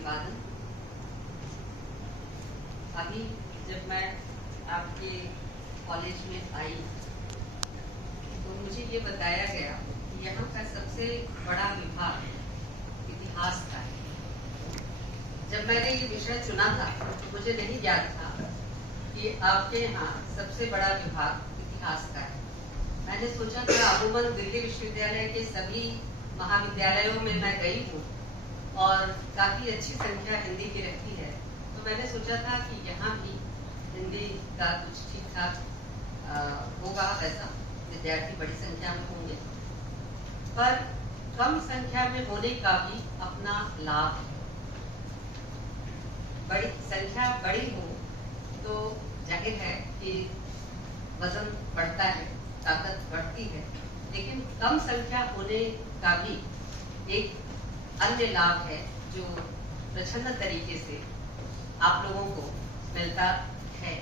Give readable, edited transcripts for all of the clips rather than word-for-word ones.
अभिवादन। अभी जब मैं आपके कॉलेज में आई तो मुझे ये बताया गया कि यहाँ का सबसे बड़ा विभाग इतिहास का है। जब मैंने ये विषय चुना था तो मुझे नहीं याद था कि आपके यहाँ सबसे बड़ा विभाग इतिहास का है। मैंने सोचा था अमूमन दिल्ली विश्वविद्यालय के सभी महाविद्यालयों में मैं गई हूँ और काफ़ी अच्छी संख्या हिंदी की रहती है, तो मैंने सोचा था कि यहाँ भी हिंदी का कुछ ठीक ठाक होगा, वैसा विद्यार्थी बड़ी संख्या में होंगे, पर कम संख्या में होने का भी अपना लाभ है। बड़ी संख्या बड़ी हो तो जाहिर है कि वजन बढ़ता है, ताकत बढ़ती है, लेकिन कम संख्या होने का भी एक अन्य लाभ है जो प्रच्छन्न तरीके से आप लोगों को मिलता है।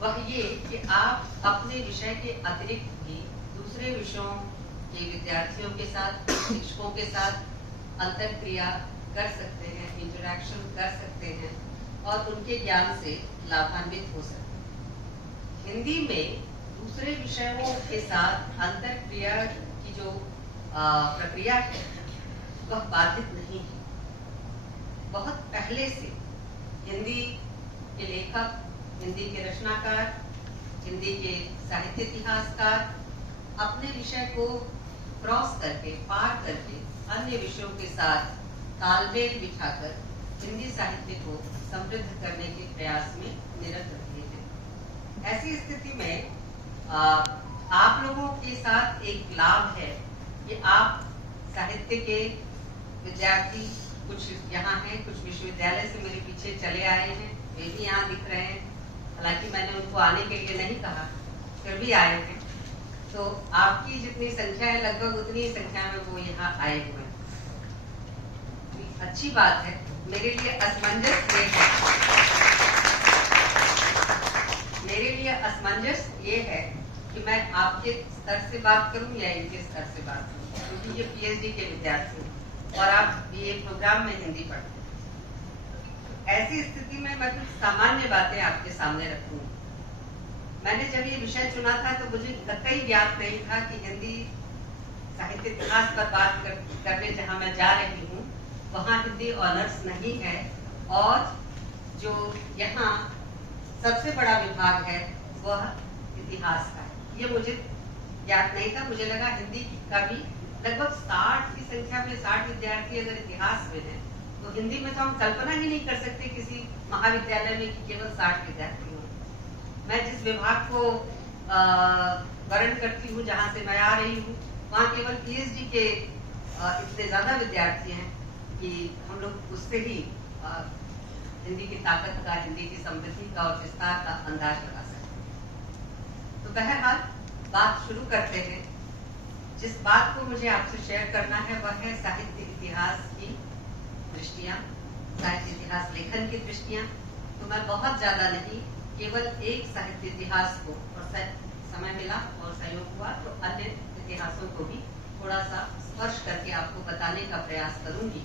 वह ये कि आप अपने विषय के अतिरिक्त भी दूसरे विषयों के विद्यार्थियों के साथ, शिक्षकों के साथ अंतरक्रिया कर सकते हैं, इंटरैक्शन कर सकते हैं और उनके ज्ञान से लाभान्वित हो सकते हैं। हिंदी में दूसरे विषयों के साथ अंतरक्रिया की जो प्रक्रिया है वह बाधित नहीं है। बहुत पहले से हिंदी के लेखक, हिंदी के रचनाकार, हिंदी के साहित्य इतिहासकार अपने विषय को क्रॉस करके, पार करके अन्य विषयों के साथ तालमेल बिठाकर हिंदी साहित्य को समृद्ध करने के प्रयास में निरत रहे हैं। ऐसी स्थिति में आप लोगों के साथ एक लाभ है कि आप साहित्य के विद्यार्थी, कुछ यहाँ हैं, कुछ विश्वविद्यालय से मेरे पीछे चले आए हैं, वे भी यहाँ दिख रहे हैं। हालांकि मैंने उनको आने के लिए नहीं कहा, फिर भी आए हैं। तो आपकी जितनी संख्या है लगभग उतनी ही संख्या में वो यहाँ आए हुए हैं। अच्छी बात है। मेरे लिए असमंजस ये है कि मैं आपके स्तर से बात करूं या इनके स्तर से बात करूं, क्योंकि ये पीएचडी के विद्यार्थी हैं और आप बीए प्रोग्राम में हिंदी पढ़ते हैं। ऐसी स्थिति में मैं कुछ सामान्य बातें आपके सामने रखूंगी। मैंने जब ये विषय चुना था तो मुझे कतई ज्ञात नहीं था कि हिंदी साहित्य इतिहास पर बात करने जहां मैं जा रही हूँ वहां हिंदी ऑनर्स नहीं है, और जो यहाँ सबसे बड़ा विभाग है वह इतिहास का है। ये मुझे ज्ञात नहीं था। मुझे लगा हिंदी का भी लगभग 60 की संख्या में 60 विद्यार्थी अगर इतिहास में है तो हिंदी में तो हम कल्पना ही नहीं कर सकते किसी महाविद्यालय में कि केवल 60 विद्यार्थी हों। मैं जिस विभाग को वर्ण करती हूँ, जहाँ से मैं आ रही हूँ, वहाँ केवल पीएचडी के इतने ज्यादा विद्यार्थी हैं कि हम लोग उससे ही हिंदी की ताकत का, हिंदी की समृद्धि का और विस्तार का अंदाज लगा सकते हैं। तो बहरहाल बात शुरू करते हैं। जिस बात को मुझे आपसे शेयर करना है वह है साहित्य इतिहास की दृष्टियाँ, साहित्य इतिहास लेखन की दृष्टियाँ। तो मैं बहुत ज्यादा नहीं, केवल एक साहित्य इतिहास को, और समय मिला और सहयोग हुआ तो अन्य इतिहासों को भी थोड़ा सा स्पर्श करके आपको बताने का प्रयास करूंगी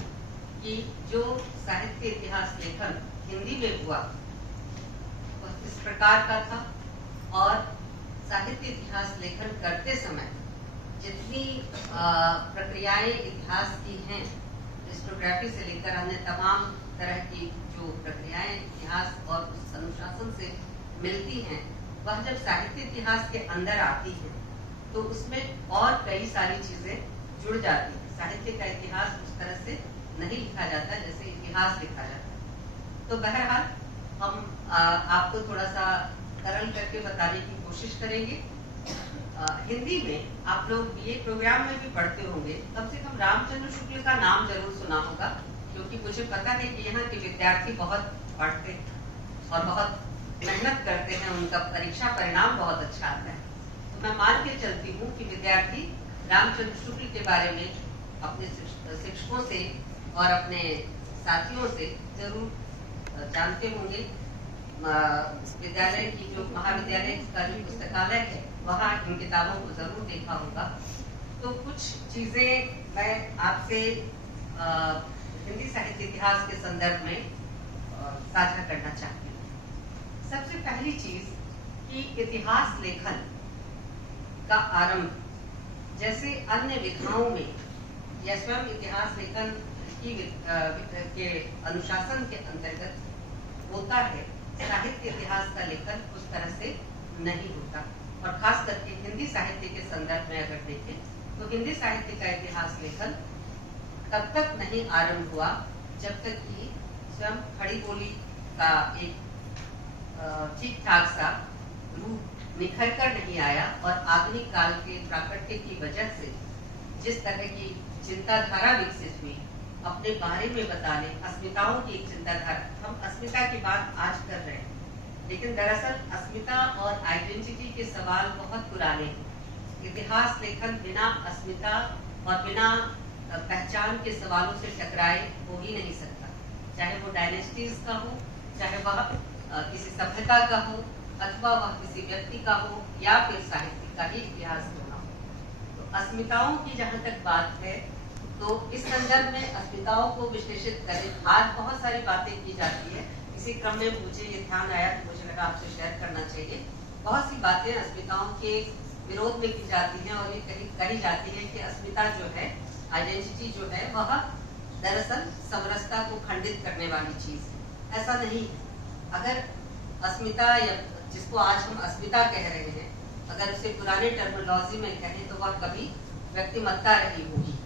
कि जो साहित्य इतिहास लेखन हिंदी में हुआ वह किस प्रकार का था, और साहित्य इतिहास लेखन करते समय जितनी प्रक्रियाएं इतिहास की हैं, हिस्टोग्राफी से लेकर अन्य तमाम तरह की जो प्रक्रियाएं इतिहास और उस अनुशासन से मिलती हैं, वह जब साहित्य इतिहास के अंदर आती है तो उसमें और कई सारी चीजें जुड़ जाती हैं। साहित्य का इतिहास उस तरह से नहीं लिखा जाता जैसे इतिहास लिखा जाता है। तो बहरहाल हम आपको थोड़ा सा सरल करके बताने की कोशिश करेंगे। हिंदी में आप लोग बीए प्रोग्राम में भी पढ़ते होंगे, कम से कम रामचंद्र शुक्ल का नाम जरूर सुना होगा, क्योंकि मुझे पता है कि यहाँ के विद्यार्थी बहुत पढ़ते हैं और बहुत मेहनत करते हैं, उनका परीक्षा परिणाम बहुत अच्छा आता है। तो मैं मान के चलती हूँ कि विद्यार्थी रामचंद्र शुक्ल के बारे में अपने शिक्षकों से और अपने साथियों से जरूर जानते होंगे। विद्यालय की जो महाविद्यालय का जो पुस्तकालय है वहाँ इन किताबों को जरूर देखा होगा। तो कुछ चीजें मैं आपसे हिंदी साहित्य इतिहास के संदर्भ में साझा करना चाहती हूँ। सबसे पहली चीज कि इतिहास लेखन का आरंभ जैसे अन्य विधाओं में या स्वयं इतिहास लेखन की के अनुशासन के अंतर्गत होता है, साहित्य इतिहास का लेखन उस तरह से नहीं होता। और खास करके हिंदी साहित्य के संदर्भ में अगर देखें तो हिंदी साहित्य का इतिहास लेखन तब तक नहीं आरंभ हुआ जब तक कि स्वयं खड़ी बोली का एक ठीक ठाक सा रूप निखर कर नहीं आया और आधुनिक काल के प्राकट्य की वजह से जिस तरह की चिंताधारा विकसित हुई अपने बारे में बताने, अस्मिताओं की एक चिंताधारा। हम अस्मिता की बात आज कर रहे हैं, लेकिन दरअसल अस्मिता और आइडेंटिटी के सवाल बहुत पुराने हैं। इतिहास लेखन बिना अस्मिता और बिना पहचान के सवालों से टकराए हो ही नहीं सकता, चाहे वो डायनेस्टीज का हो, चाहे वह किसी सभ्यता का हो, अथवा वह किसी व्यक्ति का हो या फिर साहित्य का ही इतिहास होना हो। तो अस्मिताओं की जहाँ तक बात है तो इस संदर्भ में अस्मिताओं को विश्लेषित करें। आज बहुत सारी बातें की जाती है, इसी क्रम में मुझे ये ध्यान आया कि मुझे लगा आपसे शेयर करना चाहिए। बहुत सी बातें अस्मिताओं के विरोध में की जाती हैं और ये कही जाती है कि अस्मिता जो है, आइडेंटिटी जो है, वह दरअसल समरसता को खंडित करने वाली चीज है। ऐसा नहीं है। अगर अस्मिता या जिसको आज हम अस्मिता कह रहे हैं, अगर उसे पुराने टर्मिनोलॉजी में कहें तो वह कभी व्यक्तिमत्ता रही होगी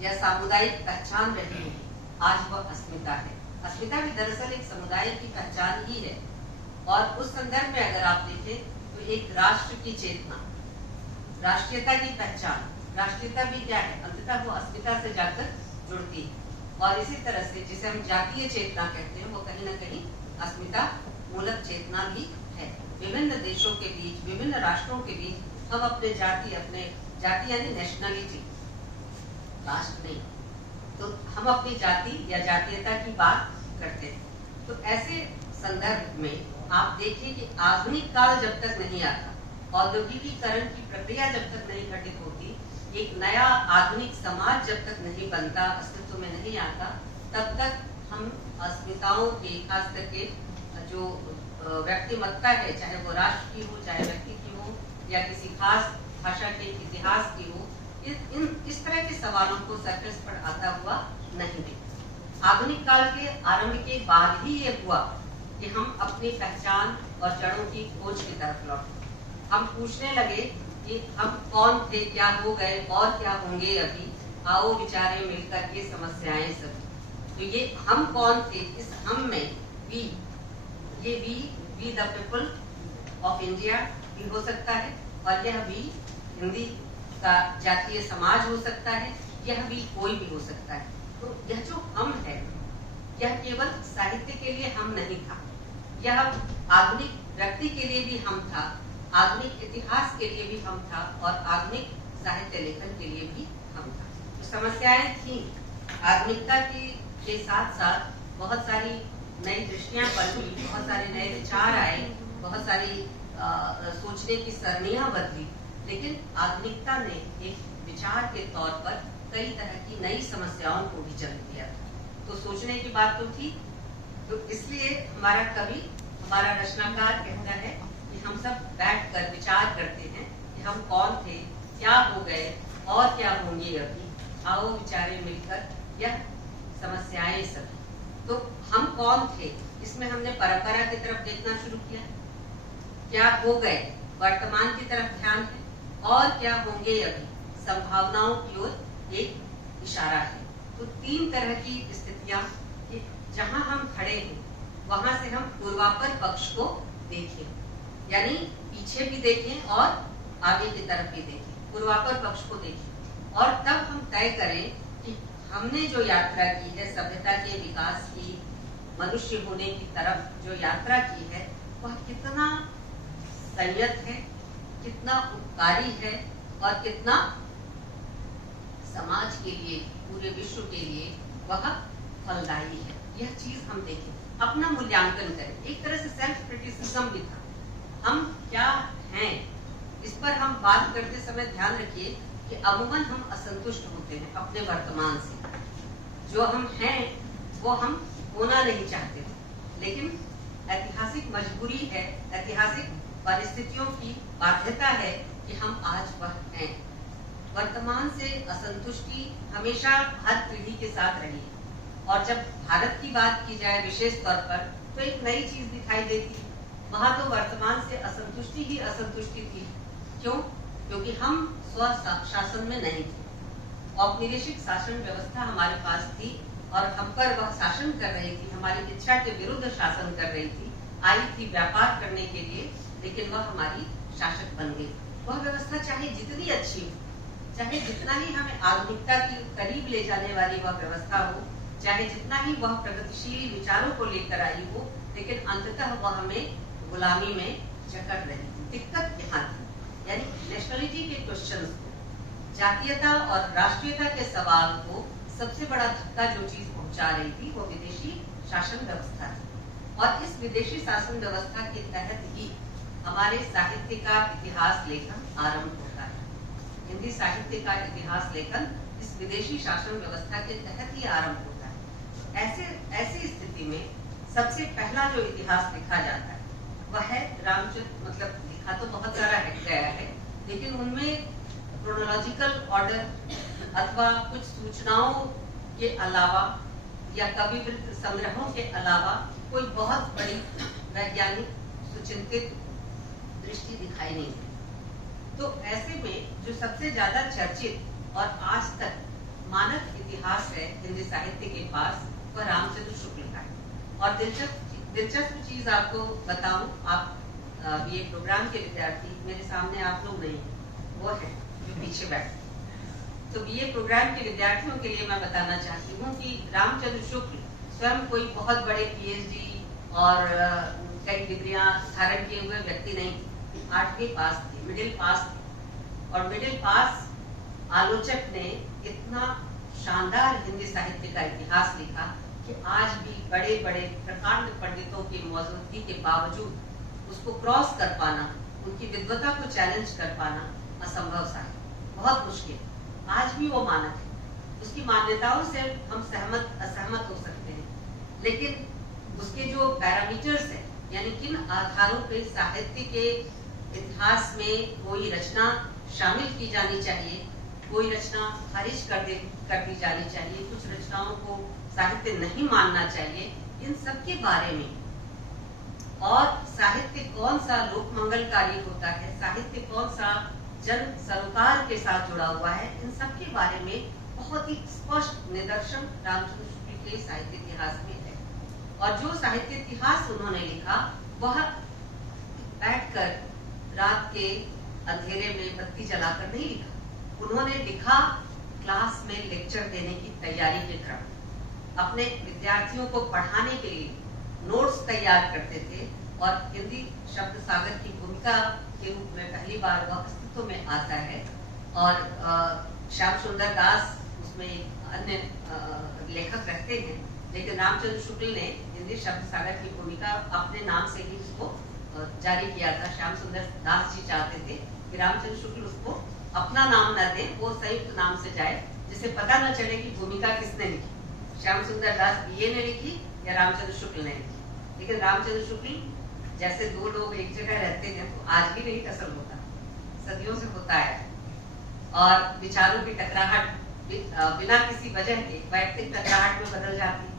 या सामुदायिक पहचान रही होगी। आज वह अस्मिता है। अस्मिता भी दरअसल एक समुदाय की पहचान ही है। और उस संदर्भ में अगर आप देखें तो एक राष्ट्र की चेतना, राष्ट्रीयता की पहचान, राष्ट्रीयता भी क्या है, अंततः वो अस्मिता से जाकर जुड़ती है। और इसी तरह से जिसे हम जातीय चेतना कहते हैं, वो कहीं ना कहीं अस्मिता मूलक चेतना भी है। विभिन्न देशों के बीच, विभिन्न राष्ट्रों के बीच हम अपने जाति यानी नेशनलिटी, राष्ट्र नहीं, तो हम अपनी जाति या जातीयता की बात करते हैं। तो ऐसे संदर्भ में आप देखिए कि आधुनिक काल जब तक नहीं आता, औद्योगिकीकरण की प्रक्रिया जब तक नहीं घटित होती, एक नया आधुनिक समाज जब तक नहीं बनता, अस्तित्व में नहीं आता, तब तक हम अस्मिताओं के, खास करके जो व्यक्तिमत्ता है, चाहे वो राष्ट्र की हो, चाहे व्यक्ति की हो या किसी खास भाषा के इतिहास की हो, इस तरह के सवालों को सरफेस पर आता हुआ नहीं देखा। आधुनिक काल के आरंभ के बाद ही ये हुआ कि हम अपनी पहचान और जड़ों की खोज की तरफ लौटे। हम पूछने लगे कि हम कौन थे, क्या हो गए और क्या होंगे अभी, आओ विचारे मिलकर के समस्याएं सभी। तो ये हम कौन थे, इस हम में वी, ये we the people of India भी हो सकता है, और यह वी हिंदी का जातीय समाज हो सकता है, यह भी कोई भी हो सकता है। तो यह जो हम है, यह केवल साहित्य के लिए हम नहीं था, यह आधुनिक व्यक्ति के लिए भी हम था, आधुनिक इतिहास के लिए भी हम था और आधुनिक साहित्य लेखन के लिए भी हम था। तो समस्याएं थी आधुनिकता के साथ साथ बहुत सारी नई दृष्टियां पनपी, बहुत सारे नए विचार आए, बहुत सारी सोचने की सरणियां बदली, लेकिन आधुनिकता ने एक विचार के तौर पर कई तरह की नई समस्याओं को भी जन्म दिया था। तो सोचने की बात तो थी, तो इसलिए हमारा कवि, हमारा रचनाकार कहता है कि हम सब बैठकर विचार करते हैं कि हम कौन थे, क्या हो गए और क्या होंगे अभी, आओ विचारे मिलकर यह समस्याएं सभी। तो हम कौन थे, इसमें हमने परंपरा की तरफ देखना शुरू किया, क्या हो गए वर्तमान की तरफ ध्यान है, और क्या होंगे अभी संभावनाओं की ओर एक इशारा है। तो तीन तरह की स्थितियां, जहां हम खड़े हैं वहां से हम पूर्वापर पक्ष को देखें, यानी पीछे भी देखें और आगे की तरफ भी देखें, पूर्वापर पक्ष को देखें, और तब हम तय करें कि हमने जो यात्रा की है, सभ्यता के विकास की, मनुष्य होने की तरफ जो यात्रा की है, वह कितना संयत है, कितना उपकारी है और कितना समाज के लिए, पूरे विश्व के लिए वह फलदायी है। यह चीज हम देखें, अपना मूल्यांकन करें। एक तरह से सेल्फ क्रिटिसिज्म भी था, हम क्या हैं, इस पर हम बात करते समय ध्यान रखिए कि अमूमन हम असंतुष्ट होते हैं अपने वर्तमान से। जो हम हैं वो हम होना नहीं चाहते, लेकिन ऐतिहासिक मजबूरी है, ऐतिहासिक परिस्थितियों की बाध्यता है कि हम आज वह हैं। वर्तमान से असंतुष्टि हमेशा हर पीढ़ी के साथ रही है, और जब भारत की बात की जाए विशेष तौर पर तो एक नई चीज दिखाई देती है। वहां तो वर्तमान से असंतुष्टि ही असंतुष्टि थी। क्यों? क्योंकि हम स्व शासन में नहीं थे, औपनिवेशिक शासन व्यवस्था हमारे पास थी और हम पर वह शासन कर रही थी, हमारी इच्छा के विरुद्ध शासन कर रही थी, आई थी व्यापार करने के लिए, लेकिन वह हमारी शासक बन गई। वह व्यवस्था चाहे जितनी अच्छी हो, चाहे जितना ही हमें आधुनिकता के करीब ले जाने वाली वह व्यवस्था हो, चाहे जितना ही वह प्रगतिशील विचारों को लेकर आई हो, लेकिन अंततः वह हमें गुलामी में जकड़ रही थी। दिक्कत यहाँ थी, यानी नेशनलिटी के क्वेश्चंस को, जातीयता और राष्ट्रीयता के सवाल को सबसे बड़ा धक्का जो चीज पहुंचा रही थी वो विदेशी शासन व्यवस्था थी। और इस विदेशी शासन व्यवस्था के तहत ही हमारे साहित्य का इतिहास लेखन आरंभ होता है। हिंदी साहित्य का इतिहास लेखन इस विदेशी शासन व्यवस्था के तहत ही आरंभ होता है। ऐसी स्थिति में सबसे पहला जो इतिहास लिखा जाता है वह है रामचंद्र, मतलब लिखा तो बहुत सारा गया है, लेकिन उनमें क्रोनोलॉजिकल ऑर्डर अथवा कुछ सूचनाओं के अलावा या कवि वृत्त संग्रहों के अलावा कोई बहुत बड़ी वैज्ञानिक सुचिंतित दृष्टि दिखाई नहीं दी। तो ऐसे में जो सबसे ज्यादा चर्चित और आज तक मानक इतिहास है हिंदी साहित्य के पास, वह रामचंद्र शुक्ल का है। और दिलचस्प चीज आपको बताऊं, आप ये प्रोग्राम के विद्यार्थी मेरे सामने आप लोग नहीं, वो है जो पीछे बैठे। तो बीए प्रोग्राम के विद्यार्थियों के लिए मैं बताना चाहती हूँ कि रामचंद्र शुक्ल स्वयं कोई बहुत बड़े पीएचडी और कई डिग्रियां धारण किए हुए व्यक्ति नहीं, 8वीं पास थे, मिडिल पास थे। और मिडिल पास आलोचक ने इतना शानदार हिंदी साहित्य का इतिहास लिखा कि आज भी बड़े बड़े प्रकांड पंडितों की मौजूदगी के बावजूद उसको क्रॉस कर पाना, उनकी विद्वता को चैलेंज कर पाना असंभव सा है, बहुत मुश्किल। आज भी वो मानक है, उसकी मान्यताओं से हम सहमत असहमत हो सकते हैं, लेकिन उसके जो पैरामीटर्स है, यानी किन आधारों पे साहित्य के इतिहास में कोई रचना शामिल की जानी चाहिए, कोई रचना खारिज कर दी जानी चाहिए, कुछ रचनाओं को साहित्य नहीं मानना चाहिए, इन सब के बारे में, और साहित्य कौन सा लोक मंगलकारी होता है, साहित्य कौन सा जन सरोकार के साथ जुड़ा हुआ है, इन सब के बारे में बहुत ही स्पष्ट निदर्शन रामचंद्र शुक्ल के साहित्य इतिहास में है। और जो साहित्य इतिहास उन्होंने लिखा वह बैठकर रात के अंधेरे में बत्ती जलाकर नहीं लिखा, उन्होंने लिखा क्लास में लेक्चर देने की तैयारी के क्रम, अपने विद्यार्थियों को पढ़ाने के लिए नोट्स तैयार करते थे। और हिंदी शब्द सागर की भूमिका के रूप में पहली बार वह अस्तित्व में आता है। और श्याम सुंदर दास उसमें एक अन्य लेखक रहते हैं, लेकिन रामचंद्र शुक्ल ने हिंदी शब्द सागर की भूमिका अपने नाम से ही उसको जारी किया था। श्याम सुंदर दास जी चाहते थे कि रामचंद्र शुक्ल उसको अपना नाम न दें, वो संयुक्त नाम से जाए, जिससे पता न चले कि भूमिका किसने लिखी, श्याम सुंदर दास बीए ने लिखी या रामचंद्र शुक्ल ने लिखी। लेकिन रामचंद्र शुक्ल जैसे दो लोग एक जगह रहते हैं तो आज भी नहीं कसल होता, सदियों से होता है। और विचारों की टकराहट बिना किसी वजह के वैयक्तिक टकराहट में बदल जाती है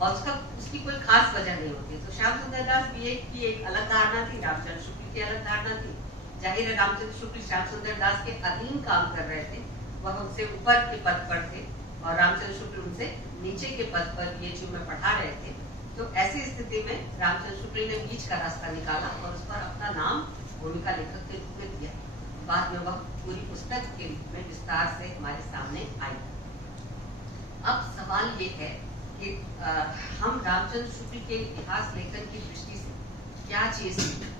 और उसकी कोई खास वजह नहीं होती। तो श्याम सुंदर दास बीए की एक अलग धारणा थी, रामचंद्र शुक्ल की अलग धारणा थी। जाहिर है रामचंद्र शुक्ल श्याम सुंदर दास के अधीन काम कर रहे थे, वह उनसे ऊपर के पद पर थे और रामचंद्र शुक्ल उनसे नीचे के पद पर पीएचयू में पढ़ा रहे थे। तो ऐसी स्थिति में रामचंद्र शुक्ल ने बीच का रास्ता निकाला और उस पर अपना नाम भूमिका लेखक के रूप में दिया। बाद में वह पूरी पुस्तक के रूप में विस्तार से हमारे सामने आई। अब सवाल ये है कि हम रामचंद्र शुक्ल के इतिहास लेखन की दृष्टि से क्या चीज सीखें।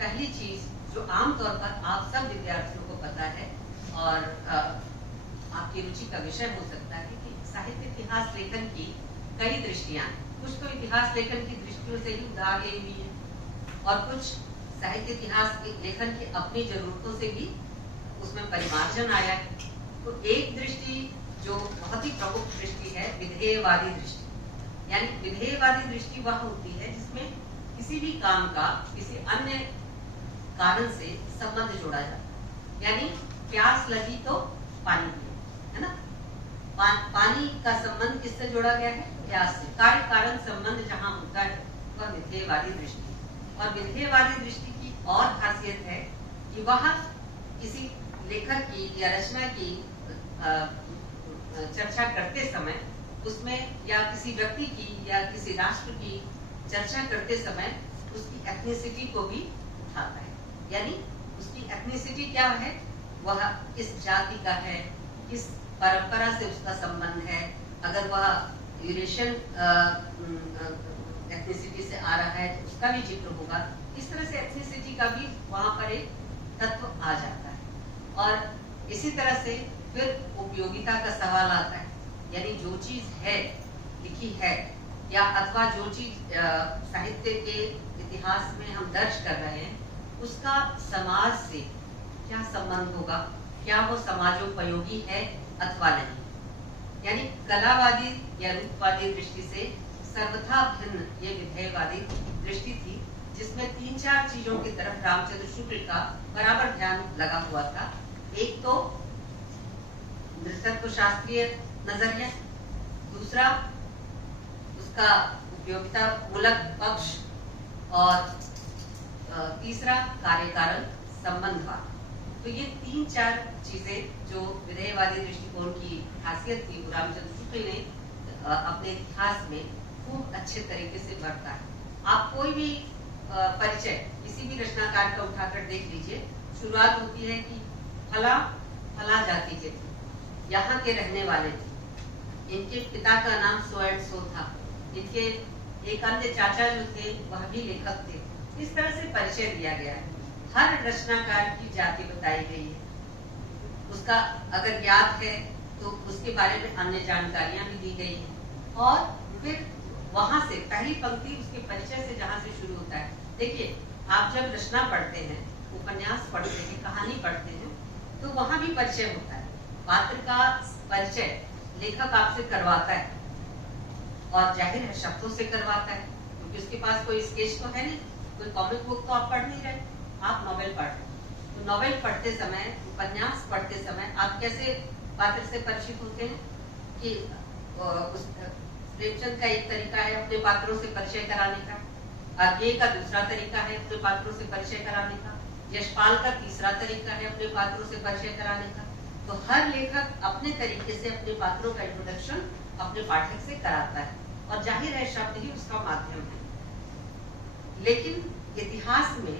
पहली चीज जो आमतौर पर आप सब विद्यार्थियों को पता है और आपकी रुचि का विषय हो सकता है कि साहित्य इतिहास लेखन की कई दृष्टियां हैं। कुछ तो इतिहास लेखन की दृष्टियों से ही उधार ली हुई है और कुछ साहित्य इतिहास लेखन की अपनी जरूरतों से भी उसमें परिमार्जन आया है। तो एक दृष्टि जो बहुत ही प्रमुख दृष्टि है विधेयवादी दृष्टि। यानी विधेयवादी दृष्टि वह होती है जिसमें किसी भी काम का किसी अन्य कारण से संबंध जोड़ा जाता है। यानी प्यास लगी तो पानी पियो, है ना। पानी का संबंध किससे जोड़ा गया है? प्यास से। कार्य कारण संबंध जहां होता है वह विधेयवादी दृष्टि। और विधेयवादी दृष्टि की और खासियत है कि वह किसी लेखक की या रचना की चर्चा करते समय उसमें, या किसी व्यक्ति की या किसी राष्ट्र की चर्चा करते समय उसकी एथनिसिटी को भी उठाता है। यानी उसकी एथनिसिटी क्या है, वह किस जाति का है, किस परंपरा से उसका संबंध है। अगर वह यूरेशियन एथनिसिटी से आ रहा है तो उसका भी जिक्र होगा। इस तरह से एथनिसिटी का भी वहां पर एक तत्व आ जाता है। और इसी तरह से फिर उपयोगिता का सवाल आता है। यानी जो चीज है, लिखी है, या अथवा जो चीज साहित्य के इतिहास में हम दर्ज कर रहे हैं, उसका समाज से क्या संबंध होगा, क्या वो समाजोपयोगी है अथवा नहीं। यानी कलावादी या रूपवादी दृष्टि से सर्वथा भिन्न ये विधेयवादी दृष्टि थी, जिसमें 3-4 चीजों की तरफ रामचंद्र शुक्ल का बराबर ध्यान लगा हुआ था। एक तो नृतत्व शास्त्रीय नजरिया, दूसरा उसका उपयोगिता मूलक पक्ष, और तीसरा कार्यकारण संबंधवाद। तो ये 3-4 चीजें जो विधेयवादी दृष्टिकोण की खासियत थी, वो रामचंद्र शुक्ल ने अपने इतिहास में खूब अच्छे तरीके से बरता है। आप कोई भी परिचय किसी भी रचनाकार का उठाकर देख लीजिए, शुरुआत होती है कि फला जाति के थे, यहाँ के रहने वाले थे, इनके पिता का नाम सो एंड सो था, इनके एक अन्य चाचा जो थे वह भी लेखक थे। इस तरह से परिचय दिया गया है। हर रचनाकार की जाति बताई गई है, उसका अगर याद है तो उसके बारे में अन्य जानकारियां भी दी गई हैं। और फिर वहां से पहली पंक्ति उसके परिचय से जहां से शुरू होता है। देखिए, आप जब रचना पढ़ते हैं, उपन्यास पढ़ते हैं, कहानी पढ़ते हैं, तो वहां भी परिचय होता है। पात्र का परिचय लेखक आपसे करवाता है, और जाहिर है शब्दों से करवाता है, क्योंकि उसके पास कोई स्केच तो है नहीं, कोई कॉमिक बुक तो आप पढ़ नहीं रहे, आप नॉवेल पढ़ रहे। तो नॉवेल पढ़ते समय, उपन्यास पढ़ते समय आप कैसे पात्र से परिचित होते हैं कि उस प्रेमचंद का एक तरीका है अपने पात्रों से परिचय कराने का, आगे का दूसरा तरीका है अपने पात्रों से परिचय कराने का, यशपाल का तीसरा तरीका है अपने पात्रों से परिचय कराने का। तो हर लेखक अपने तरीके से अपने पात्रों का इंट्रोडक्शन अपने पाठक से कराता है, और जाहिर है शब्द ही उसका माध्यम है। लेकिन इतिहास में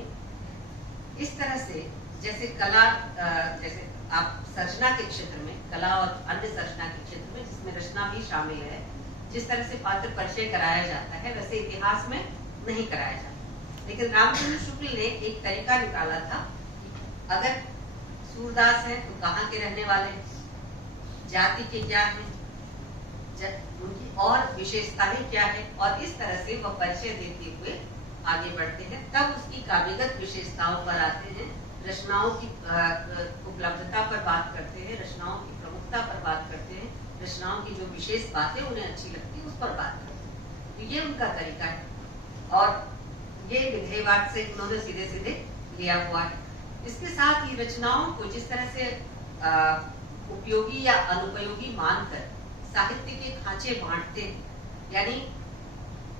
इस तरह से, जैसे कला, जैसे आप सर्जना के क्षेत्र में, कला और अन्य सर्जना के क्षेत्र में जिसमें रचना भी शामिल है, जिस तरह से पात्र परिचय कराया जाता है, वैसे इतिहास में नहीं कराया जाता। लेकिन रामचंद्र शुक्ल ने एक तरीका निकाला था, अगर सूरदास है तो कहाँ के रहने वाले हैं, जाति के क्या है, उनकी और विशेषताएं क्या है, और इस तरह से वह परिचय देते हुए आगे बढ़ते हैं। तब उसकी काव्यगत विशेषताओं पर आते हैं, रचनाओं की उपलब्धता पर बात करते हैं, रचनाओं की प्रमुखता पर बात करते हैं, रचनाओं की जो विशेष बातें उन्हें अच्छी लगती है उस पर बात करते हैं। तो ये उनका तरीका है, और ये विधेयवाद से उन्होंने सीधे सीधे लिया हुआ है। इसके साथ ही रचनाओं को जिस तरह से उपयोगी या अनुपयोगी मानकर साहित्य के खांचे बांटते हैं, यानी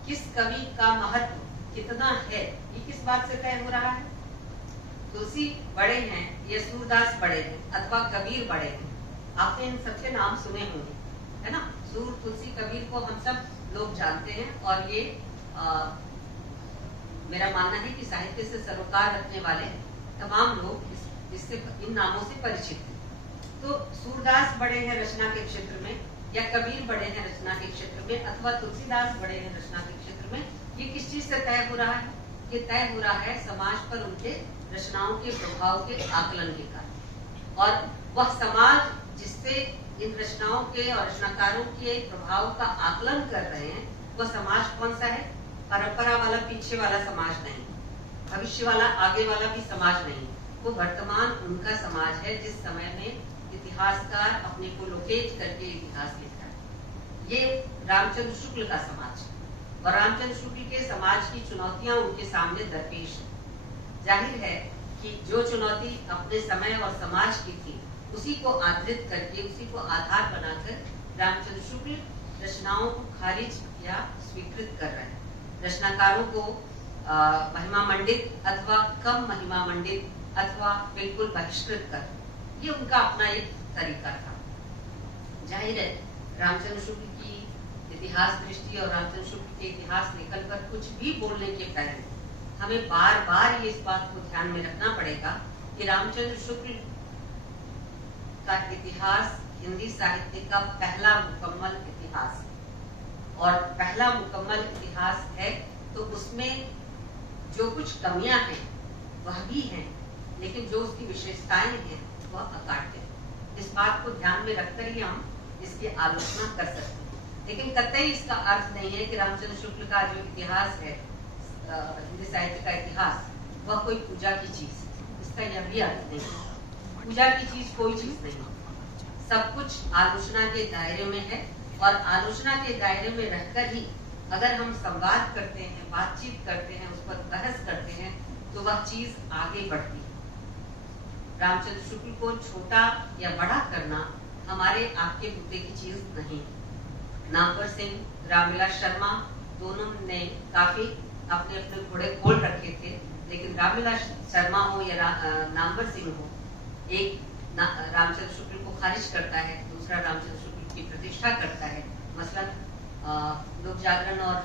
किस कवि का महत्व कितना है, ये किस बात से तय हो रहा है। तुलसी बड़े हैं या सूरदास बड़े हैं अथवा कबीर बड़े हैं, आपने इन सबके नाम सुने होंगे, है ना। सूर, तुलसी, कबीर को हम सब लोग जानते हैं, और ये मेरा मानना है कि साहित्य से सरोकार रखने वाले तमाम लोग इससे, इन नामों से परिचित हैं। तो सूरदास बड़े हैं रचना के क्षेत्र में, या कबीर बड़े हैं रचना के क्षेत्र में, अथवा तुलसीदास बड़े हैं रचना के क्षेत्र में, ये किस चीज से तय हो रहा है? ये तय हो रहा है समाज पर उनके रचनाओं के प्रभाव के आकलन के कारण। और वह समाज जिससे इन रचनाओं के और रचनाकारों के प्रभाव का आकलन कर रहे हैं, वह समाज कौन सा है? परंपरा वाला पीछे वाला समाज नहीं, भविष्य वाला आगे वाला भी समाज नहीं, वो वर्तमान उनका समाज है जिस समय में इतिहासकार अपने को लोकेट करके इतिहास लिखा है। ये रामचंद्र शुक्ल का समाज है और रामचंद्र शुक्ल के समाज की चुनौतियां उनके सामने दरपेश है। जाहिर है कि जो चुनौती अपने समय और समाज की थी उसी को आधारित करके, उसी को आधार बनाकर रामचंद्र शुक्ल रचनाओं को खारिज या स्वीकृत कर रहे हैं। रचनाकारों को महिमा मंडित अथवा कम महिमा मंडित अथवा बिल्कुल बहिष्कृत कर, ये उनका अपना एक तरीका था। जाहिर है रामचंद्र शुक्ल की इतिहास दृष्टि और रामचंद्र शुक्ल के इतिहास लेखन पर कुछ भी बोलने के पहले हमें बार बार ये इस बात को ध्यान में रखना पड़ेगा कि रामचंद्र शुक्ल का इतिहास हिंदी साहित्य का पहला मुकम्मल इतिहास है और पहला मुकम्मल इतिहास है तो उसमें जो कुछ कमियां हैं वह भी हैं, लेकिन जो उसकी विशेषताएं हैं वह अकाट्य है। इस बात को ध्यान में रखकर ही हम इसकी आलोचना कर सकते हैं। लेकिन कतई इसका अर्थ नहीं है कि रामचंद्र शुक्ल का जो इतिहास है, हिंदी साहित्य का इतिहास, वह कोई पूजा की चीज है। इसका यह भी अर्थ नहीं है। पूजा की चीज कोई चीज नहीं, सब कुछ आलोचना के दायरे में है और आलोचना के दायरे में रहकर ही अगर हम संवाद करते हैं, बातचीत करते हैं, उस पर बहस करते हैं तो वह चीज आगे बढ़ती है। रामचंद्र शुक्ल को छोटा या बड़ा करना हमारे आपके मुद्दे की चीज नहीं है। नामवर सिंह, रामविलास शर्मा दोनों ने काफी अपने अपने घोड़े खोल रखे थे, लेकिन रामविलास शर्मा हो या नामवर सिंह हो, एक रामचंद्र शुक्ल को खारिज करता है, दूसरा रामचंद्र शुक्ल की प्रतिष्ठा करता है। मसलन लोक जागरण और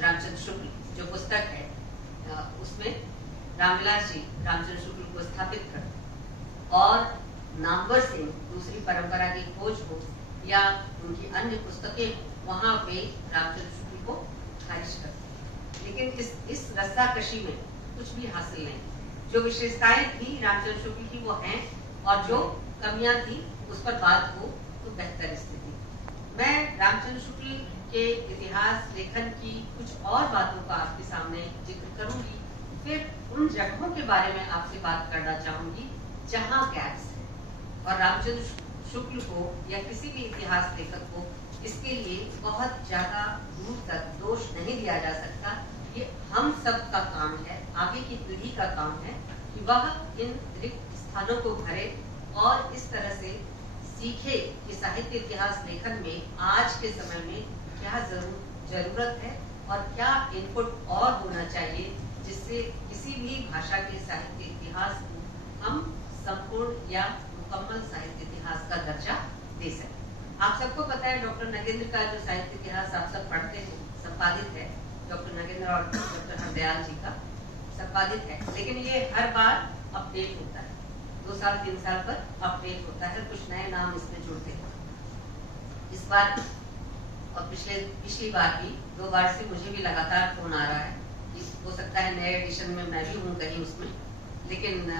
रामचंद्र शुक्ल जो पुस्तक है उसमें रामविलास जी रामचंद्र शुक्ल को स्थापित करते और नामवर सिंह दूसरी परंपरा की खोज हो या उनकी अन्य पुस्तकें वहां वे रामचंद्र शुक्ल को खारिज करते। लेकिन इस रस्साकशी में कुछ भी हासिल नहीं। जो विशेषताएं थी रामचंद्र शुक्ल की वो हैं और जो कमियां थी उस पर बात हो तो बेहतर स्थिति। मैं रामचंद्र शुक्ल के इतिहास लेखन की कुछ और बातों का आपके सामने जिक्र करूंगी, फिर उन जगहों के बारे में आपसे बात करना चाहूंगी जहां गैप्स है और रामचंद्र शुक्ल को या किसी भी इतिहास लेखक को इसके लिए बहुत ज्यादा दूर तक दोष नहीं दिया जा सकता। ये हम सब का काम है, आगे की पीढ़ी का काम है कि वह इन रिक्त स्थानों को भरे और इस तरह से सीखे कि साहित्य इतिहास लेखन में आज के समय में क्या जरूरत है और क्या इनपुट और होना चाहिए जिससे किसी भी भाषा के साहित्य इतिहास को हम संपूर्ण या मुकम्मल साहित्य इतिहास का दर्जा दे सकें। आप सबको पता है डॉक्टर नगेंद्र का जो साहित्य इतिहास आप सब पढ़ते हैं संपादित है, डॉक्टर नगेंद्र और डॉक्टर हरदयाल जी का संपादित है, लेकिन ये हर बार अपडेट होता है, 2 साल 3 साल पर अपडेट होता है, कुछ नए नाम इसमें जुड़ते हैं। इस बार और पिछली बार भी 2 बार से मुझे भी लगातार फोन आ रहा है, हो सकता है नए एडिशन में मैं भी हूँ कहीं उसमें, लेकिन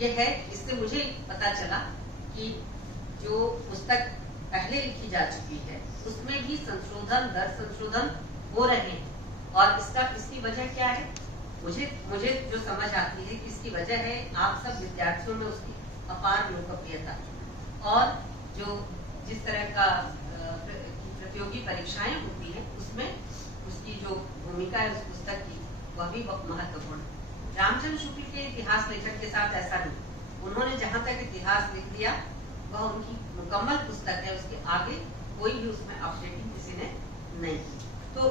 यह है इससे मुझे पता चला कि जो पुस्तक पहले लिखी जा चुकी है उसमें भी संशोधन दर संशोधन हो रहे हैं और इसकी वजह क्या है? मुझे जो समझ आती है कि इसकी वजह है आप सब विद्यार्थियों में उसकी अपार लोकप्रियता और जो जिस तरह का प्रतियोगी परीक्षाएं होती हैं उसमें उसकी जो भूमिका है उस पुस्तक की वह भी बहुत महत्वपूर्ण है। रामचंद्र शुक्ल के इतिहास लेखन के साथ ऐसा नहीं, उन्होंने जहां तक इतिहास लिख दिया वह उनकी मुकम्मल पुस्तक है, उसके आगे कोई भी उसमें अपडेटिंग किसी ने नहीं की। तो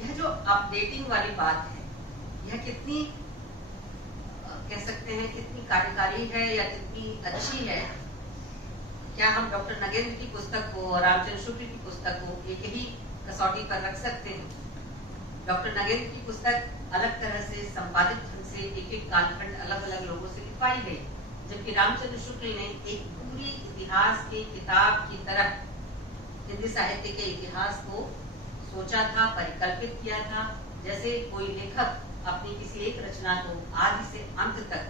यह जो अपडेटिंग वाली बात है यह कितनी कह सकते हैं कितनी कार्यकारी है या कितनी अच्छी है? क्या हम डॉक्टर नगेंद्र की पुस्तक को और रामचंद्र शुक्ल की पुस्तक को एक ही कसौटी पर रख सकते हैं? डॉक्टर नगेंद्र की पुस्तक अलग तरह से संपादित ढंग से एक कालखंड अलग अलग लोगों से लिखवाई गई, जबकि रामचंद्र शुक्ल ने एक पूरी इतिहास की किताब की तरह हिंदी साहित्य के इतिहास को सोचा था, परिकल्पित किया था। जैसे कोई लेखक अपनी किसी एक रचना को आदि से अंत तक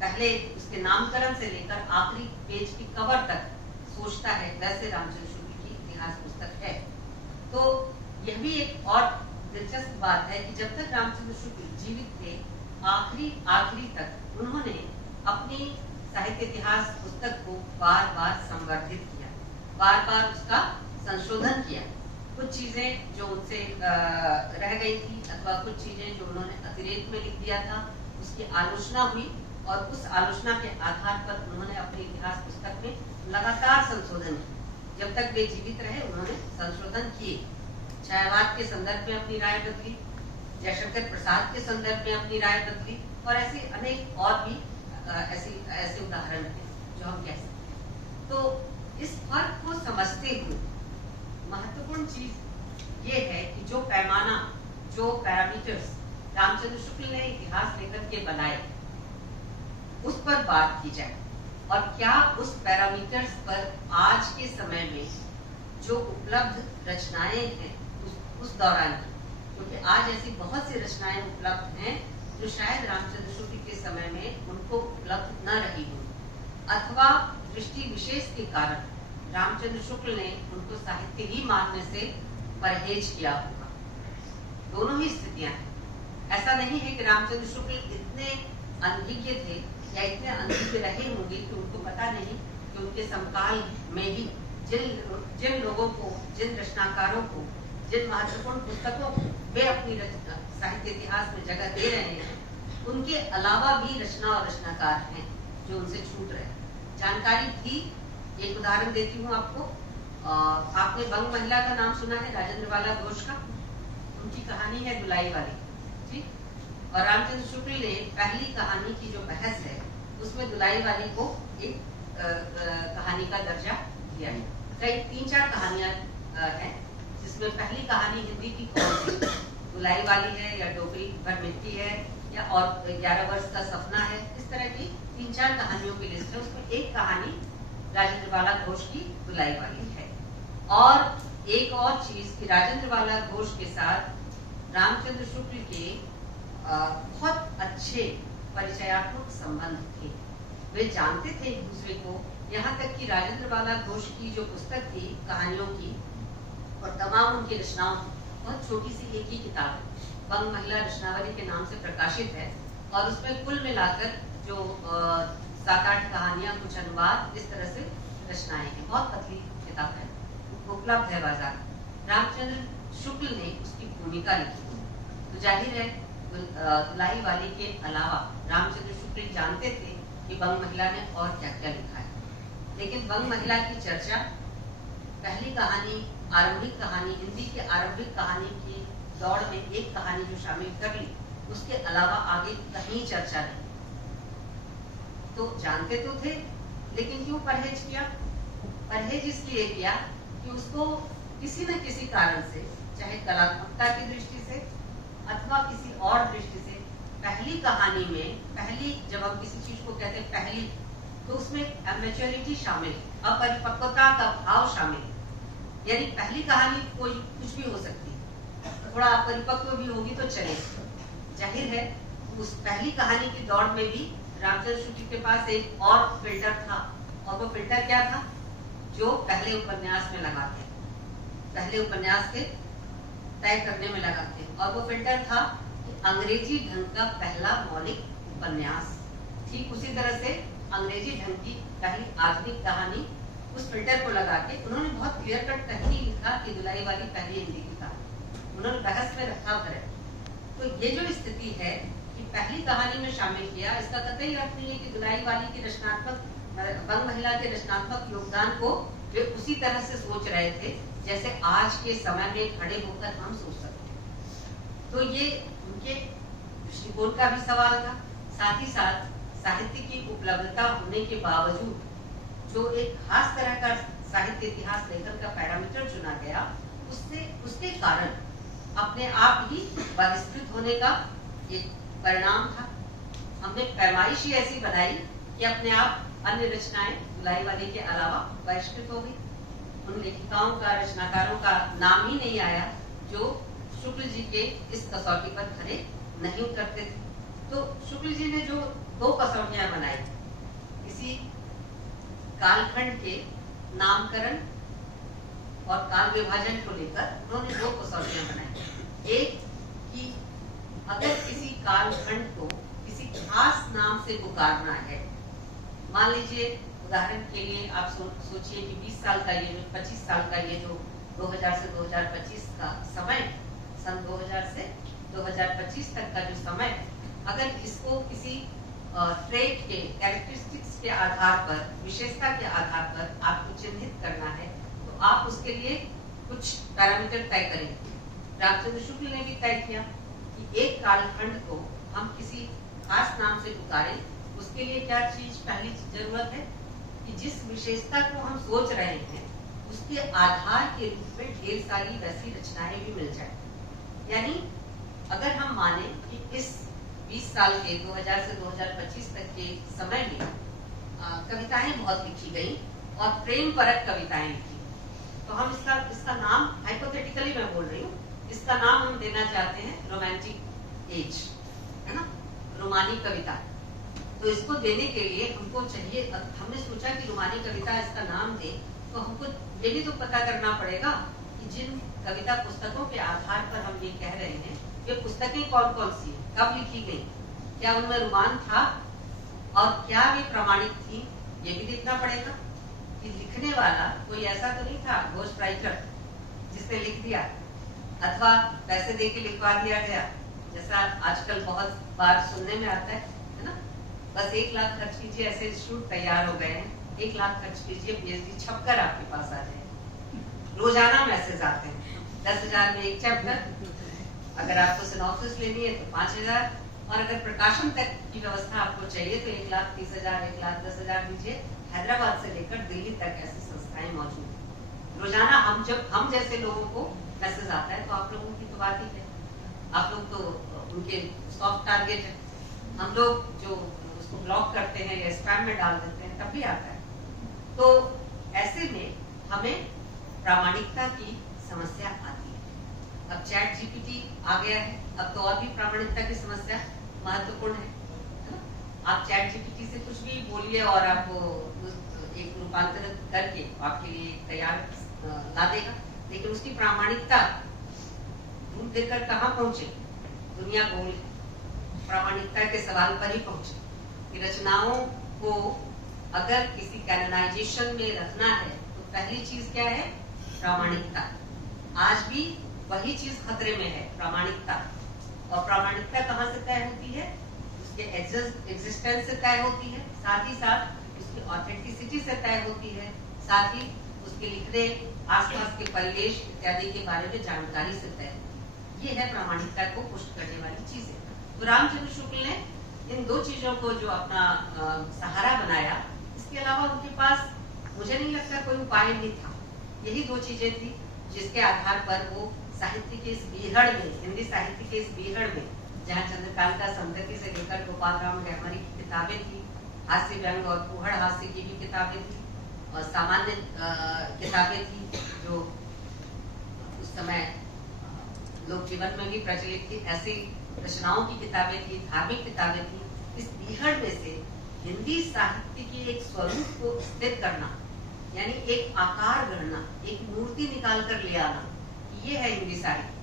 पहले उसके नामकरण से लेकर आखिरी पेज की कवर तक सोचता है, वैसे रामचंद्र शुक्ल की इतिहास पुस्तक है। तो यह भी एक और दिलचस्प बात है कि जब तक रामचंद्र शुक्ल जीवित थे आखिरी तक उन्होंने अपनी साहित्य इतिहास पुस्तक को बार बार संवर्धित किया, बार बार उसका संशोधन किया। कुछ चीजें जो उनसे रह गई थी अथवा कुछ चीजें जो उन्होंने अतिरेक में लिख दिया था उसकी आलोचना हुई, और उस आलोचना के आधार पर उन्होंने अपने इतिहास पुस्तक में लगातार संशोधन किए। जब तक वे जीवित रहे उन्होंने संशोधन किए। छायावाद के संदर्भ में अपनी राय बदली, जयशंकर प्रसाद के संदर्भ में अपनी राय बदली, और ऐसे अनेक और भी ऐसे उदाहरण हैं जो हम कह सकते हैं। तो इस फर्क को समझते हुए महत्वपूर्ण चीज ये है कि जो पैमाना, जो पैरामीटर्स रामचंद्र शुक्ल ने इतिहास लेखन के बनाए उस पर बात की जाए, और क्या उस पैरामीटर्स पर आज के समय में जो उपलब्ध रचनाएं हैं उस दौरान की, क्योंकि आज ऐसी बहुत सी रचनाएं उपलब्ध हैं जो शायद रामचंद्र शुक्ल के समय में उनको उपलब्ध न रही हो, अथवा दृष्टि विशेष के कारण रामचंद्र शुक्ल ने उनको साहित्य ही मानने से परहेज किया होगा। दोनों ही स्थितियां हैं। ऐसा नहीं है कि रामचंद्र शुक्ल इतने अनभिज्ञ थे या इतने अनभिज्ञ रहे होंगे कि उनको पता नहीं कि उनके समकाल में ही जिन लोगों को, जिन रचनाकारों को, जिन महत्वपूर्ण पुस्तकों को वे अपनी साहित्य इतिहास में जगह दे रहे हैं, उनके अलावा भी रचना और रचनाकार हैं जो उनसे छूट रहे हैं। जानकारी थी, एक उदाहरण देती हूँ आपको। आपने बंग महिला का नाम सुना है, राजेंद्र बाला घोष का? उनकी कहानी है दुलाई वाली, ठीक। और रामचंद्र शुक्ल ने पहली कहानी की जो बहस है उसमें दुलाई वाली को एक कहानी का दर्जा दिया है। कई 3-4 कहानियां हैं जिसमें पहली कहानी हिंदी की कौन सी, दुलाई वाली है या डोगरी भर मिट्टी है या और 11 वर्ष का सपना है, इस तरह की 3-4 कहानियों की लिस्ट है। उसमें एक कहानी राजेंद्र बाला घोष की दुलाई वाली है। और एक और चीज कि राजेंद्र बाला घोष के साथ रामचंद्र शुक्ल के बहुत अच्छे परिचयात्मक संबंध थे, वे जानते थे एक दूसरे को। यहाँ तक कि राजेंद्र बाला घोष की जो पुस्तक थी कहानियों की और तमाम उनकी रचनाओं, बहुत छोटी सी एक ही किताब बंग महिला रचनावली के नाम से प्रकाशित है, और उसमें कुल मिलाकर जो 7-8 कहानियां, कुछ अनुवाद, इस तरह से रचनाएं हैं। बहुत पतली किताब है, उपलब्ध है बाजार। रामचंद्र शुक्ल ने उसकी भूमिका लिखी, तो जाहिर है दुलाई वाली के अलावा रामचंद्र शुक्ल जानते थे कि बंग महिला ने और क्या क्या लिखा है। लेकिन बंग महिला की चर्चा, पहली कहानी, आरंभिक कहानी, हिंदी की आरंभिक कहानी की दौड़ में एक कहानी जो शामिल कर ली, उसके अलावा आगे कहीं चर्चा नहीं। तो जानते तो थे, लेकिन क्यों परहेज किया? परहेज इसलिए किया कि उसको किसी न किसी कारण से, चाहे कलात्मकता की दृष्टि से अथवा किसी और दृष्टि से, पहली कहानी में, पहली, जब हम किसी चीज को कहते हैं पहली, तो उसमें मैच्योरिटी शामिल, अपरिपक्वता का भाव शामिल। यानी पहली कहानी कोई कुछ भी हो सकती है, थोड़ा अपरिपक्व भी होगी तो चले। जाहिर है उस पहली कहानी की दौड़ में भी रामचंद्र शुक्ल के पास एक और फिल्टर था, और वो फिल्टर क्या था? जो पहले उपन्यास में लगाते हैं, पहले उपन्यास के तय करने में लगाते हैं, और वो फिल्टर था कि अंग्रेजी ढंग का पहला मौलिक उपन्यास। ठीक उसी तरह से अंग्रेजी ढंग की पहली आधुनिक कहानी, उस फिल्टर को लगा के उन्होंने बहुत क्लियर कट कहीं लिखा कि दुलाई वाली पहली हिंदी की कहानी, उन्होंने बहस में रखा है। तो ये जो स्थिति है कि पहली कहानी में शामिल किया, इसका कतई अर्थ नहीं है कि दुलाई वाली की रचनात्मक, बंग महिला के रचनात्मक योगदान को वे उसी तरह से सोच रहे थे जैसे आज के समय में खड़े होकर हम सोच सकते हैं। तो ये उनके दृष्टिकोण का भी सवाल था। साथ ही साथ साहित्य की उपलब्धता होने के बावजूद जो एक खास तरह का साहित्य इतिहास लेखन का पैरामीटर चुना गया, उसके कारण अपने आप ही बहिष्कृत होने का एक परिणाम था। हमने पैमाइश ही ऐसी बनाई कि अपने आप अन्य रचनाएं दुलाई वाली के अलावा बहिष्कृत हो गई। उन लेखिकाओं का, रचनाकारों का नाम ही नहीं आया जो शुक्ल जी के इस कसौटी पर खड़े नहीं उतरते थे। तो शुक्ल जी ने जो 2 कसौटियां बनाई, किसी कालखंड के नामकरण और काल विभाजन को लेकर उन्होंने 2 कसौटियां बनाई। एक कि अगर किसी कालखंड को किसी खास नाम से पुकारना है मान लीजिए उदाहरण के लिए आप सोचिए कि 20 साल का ये 25 साल का ये जो 2000 से 2025 का समय, सन 2000 से 2025 तक का जो समय, अगर इसको किसी ट्रेट के कैरेक्टरिस्टिक्स के आधार पर, विशेषता के आधार पर आपको चिन्हित करना है, तो आप उसके लिए कुछ पैरामीटर तय करेंगे। रामचंद्र शुक्ल ने भी तय किया कि एक कालखंड को हम किसी खास नाम से पुकारें, उसके लिए क्या चीज पहली जरूरत है कि जिस विशेषता को हम सोच रहे हैं उसके आधार के रूप में ढेर सारी वैसी रचनाएं भी मिल जाए। यानी अगर हम माने कि इस 20 साल के 2000 से 2025 तक के समय में कविताएं बहुत लिखी गई और प्रेम परक कविताएं लिखी, तो हम इसका नाम, हाइपोथेटिकली मैं बोल रही हूँ, इसका नाम हम देना चाहते हैं रोमांटिक एज, है ना, रोमानी कविता। तो इसको देने के लिए हमको चाहिए, हमने सोचा कि रोमानी कविता इसका नाम दे, तो हमको ये भी तो पता करना पड़ेगा कि जिन कविता पुस्तकों के आधार पर हम ये कह रहे हैं, ये पुस्तकें कौन कौन सी है, कब लिखी गई, क्या उनमें रोमान था और क्या वे प्रमाणित थी, ये भी देखना पड़ेगा कि लिखने वाला कोई ऐसा तो नहीं था घोस्ट राइटर जिसने लिख दिया अथवा पैसे दे के लिखवा दिया गया, जैसा आजकल बहुत बार सुनने में आता है ना, बस 1 लाख खर्च कीजिए, ऐसे इंस्टीट्यूट तैयार हो गए हैं, 1 लाख खर्च कीजिए, पीएचडी छपकर आपके पास आ जाए। रोजाना मैसेज आते हैं, 10,000 में एक चैप्टर, अगर आपको सिनॉप्सिस लेनी है तो 5,000, और अगर प्रकाशन तक की व्यवस्था आपको चाहिए तो 1,30,000, 1,10,000 दीजिए। हैदराबाद से लेकर दिल्ली तक ऐसी संस्थाएं मौजूद हैं। रोजाना हम जैसे लोगों को मैसेज आता है, तो आप लोगों की तो बात ही है, आप लोग तो उनके सॉफ्ट टारगेट है, हम लोग जो उसको ब्लॉक करते हैं या स्पैम में डाल देते हैं तब भी आता है। तो ऐसे में हमें प्रामाणिकता की समस्या आती है। अब चैट जीपीटी आ गया है, अब तो और भी प्रामाणिकता की समस्या महत्वपूर्ण है ना? आप चैट जीपीटी से कुछ भी बोलिए और आपको एक रूपांतरित करके आपके लिए तैयार ला देगा, लेकिन उसकी प्रामाणिकता घूम फिर कर कहाँ पहुंचे, दुनिया गोल प्रामाणिकता के सवाल पर ही पहुंचे कि रचनाओं को अगर किसी कैनोनाइजेशन में रखना है तो पहली चीज क्या है, प्रामाणिकता। आज भी वही चीज खतरे में है, प्रामाणिकता। और प्रामाणिकता कहाँ से तय होती है, उसके एग्जिस्टेंस से तय होती है, साथ ही साथ उसकी ऑथेंटिसिटी से तय होती है, साथ ही उसके लिखने, आसपास के परिवेश इत्यादि के बारे में जानकारी से तय होती है। ये है प्रामाणिकता को पुष्ट करने वाली चीजें। तो रामचंद्र शुक्ल ने इन 2 चीजों को जो अपना सहारा बनाया, इसके अलावा उनके पास मुझे नहीं लगता कोई उपाय नहीं था। यही 2 चीजें थी जिसके आधार पर वो साहित्य के इस बीहड़ में, हिंदी साहित्य के इस बीहड़ में, जहाँ चंद्रकांता संतति से लेकर गोपाल राम गहमरी की किताबें थी, हास्य व्यंग और फूहड़ हास्य की भी किताबें थी, और सामान्य किताबें थी जो उस समय लोक जीवन में भी प्रचलित थी, ऐसी रचनाओं की किताबें थी, धार्मिक किताबें थी। इस बीहड़ में से हिंदी साहित्य के एक स्वरूप को स्थिर करना, यानी एक आकार गढ़ना, एक मूर्ति निकाल कर ले आना, ये है हिंदी साहित्य।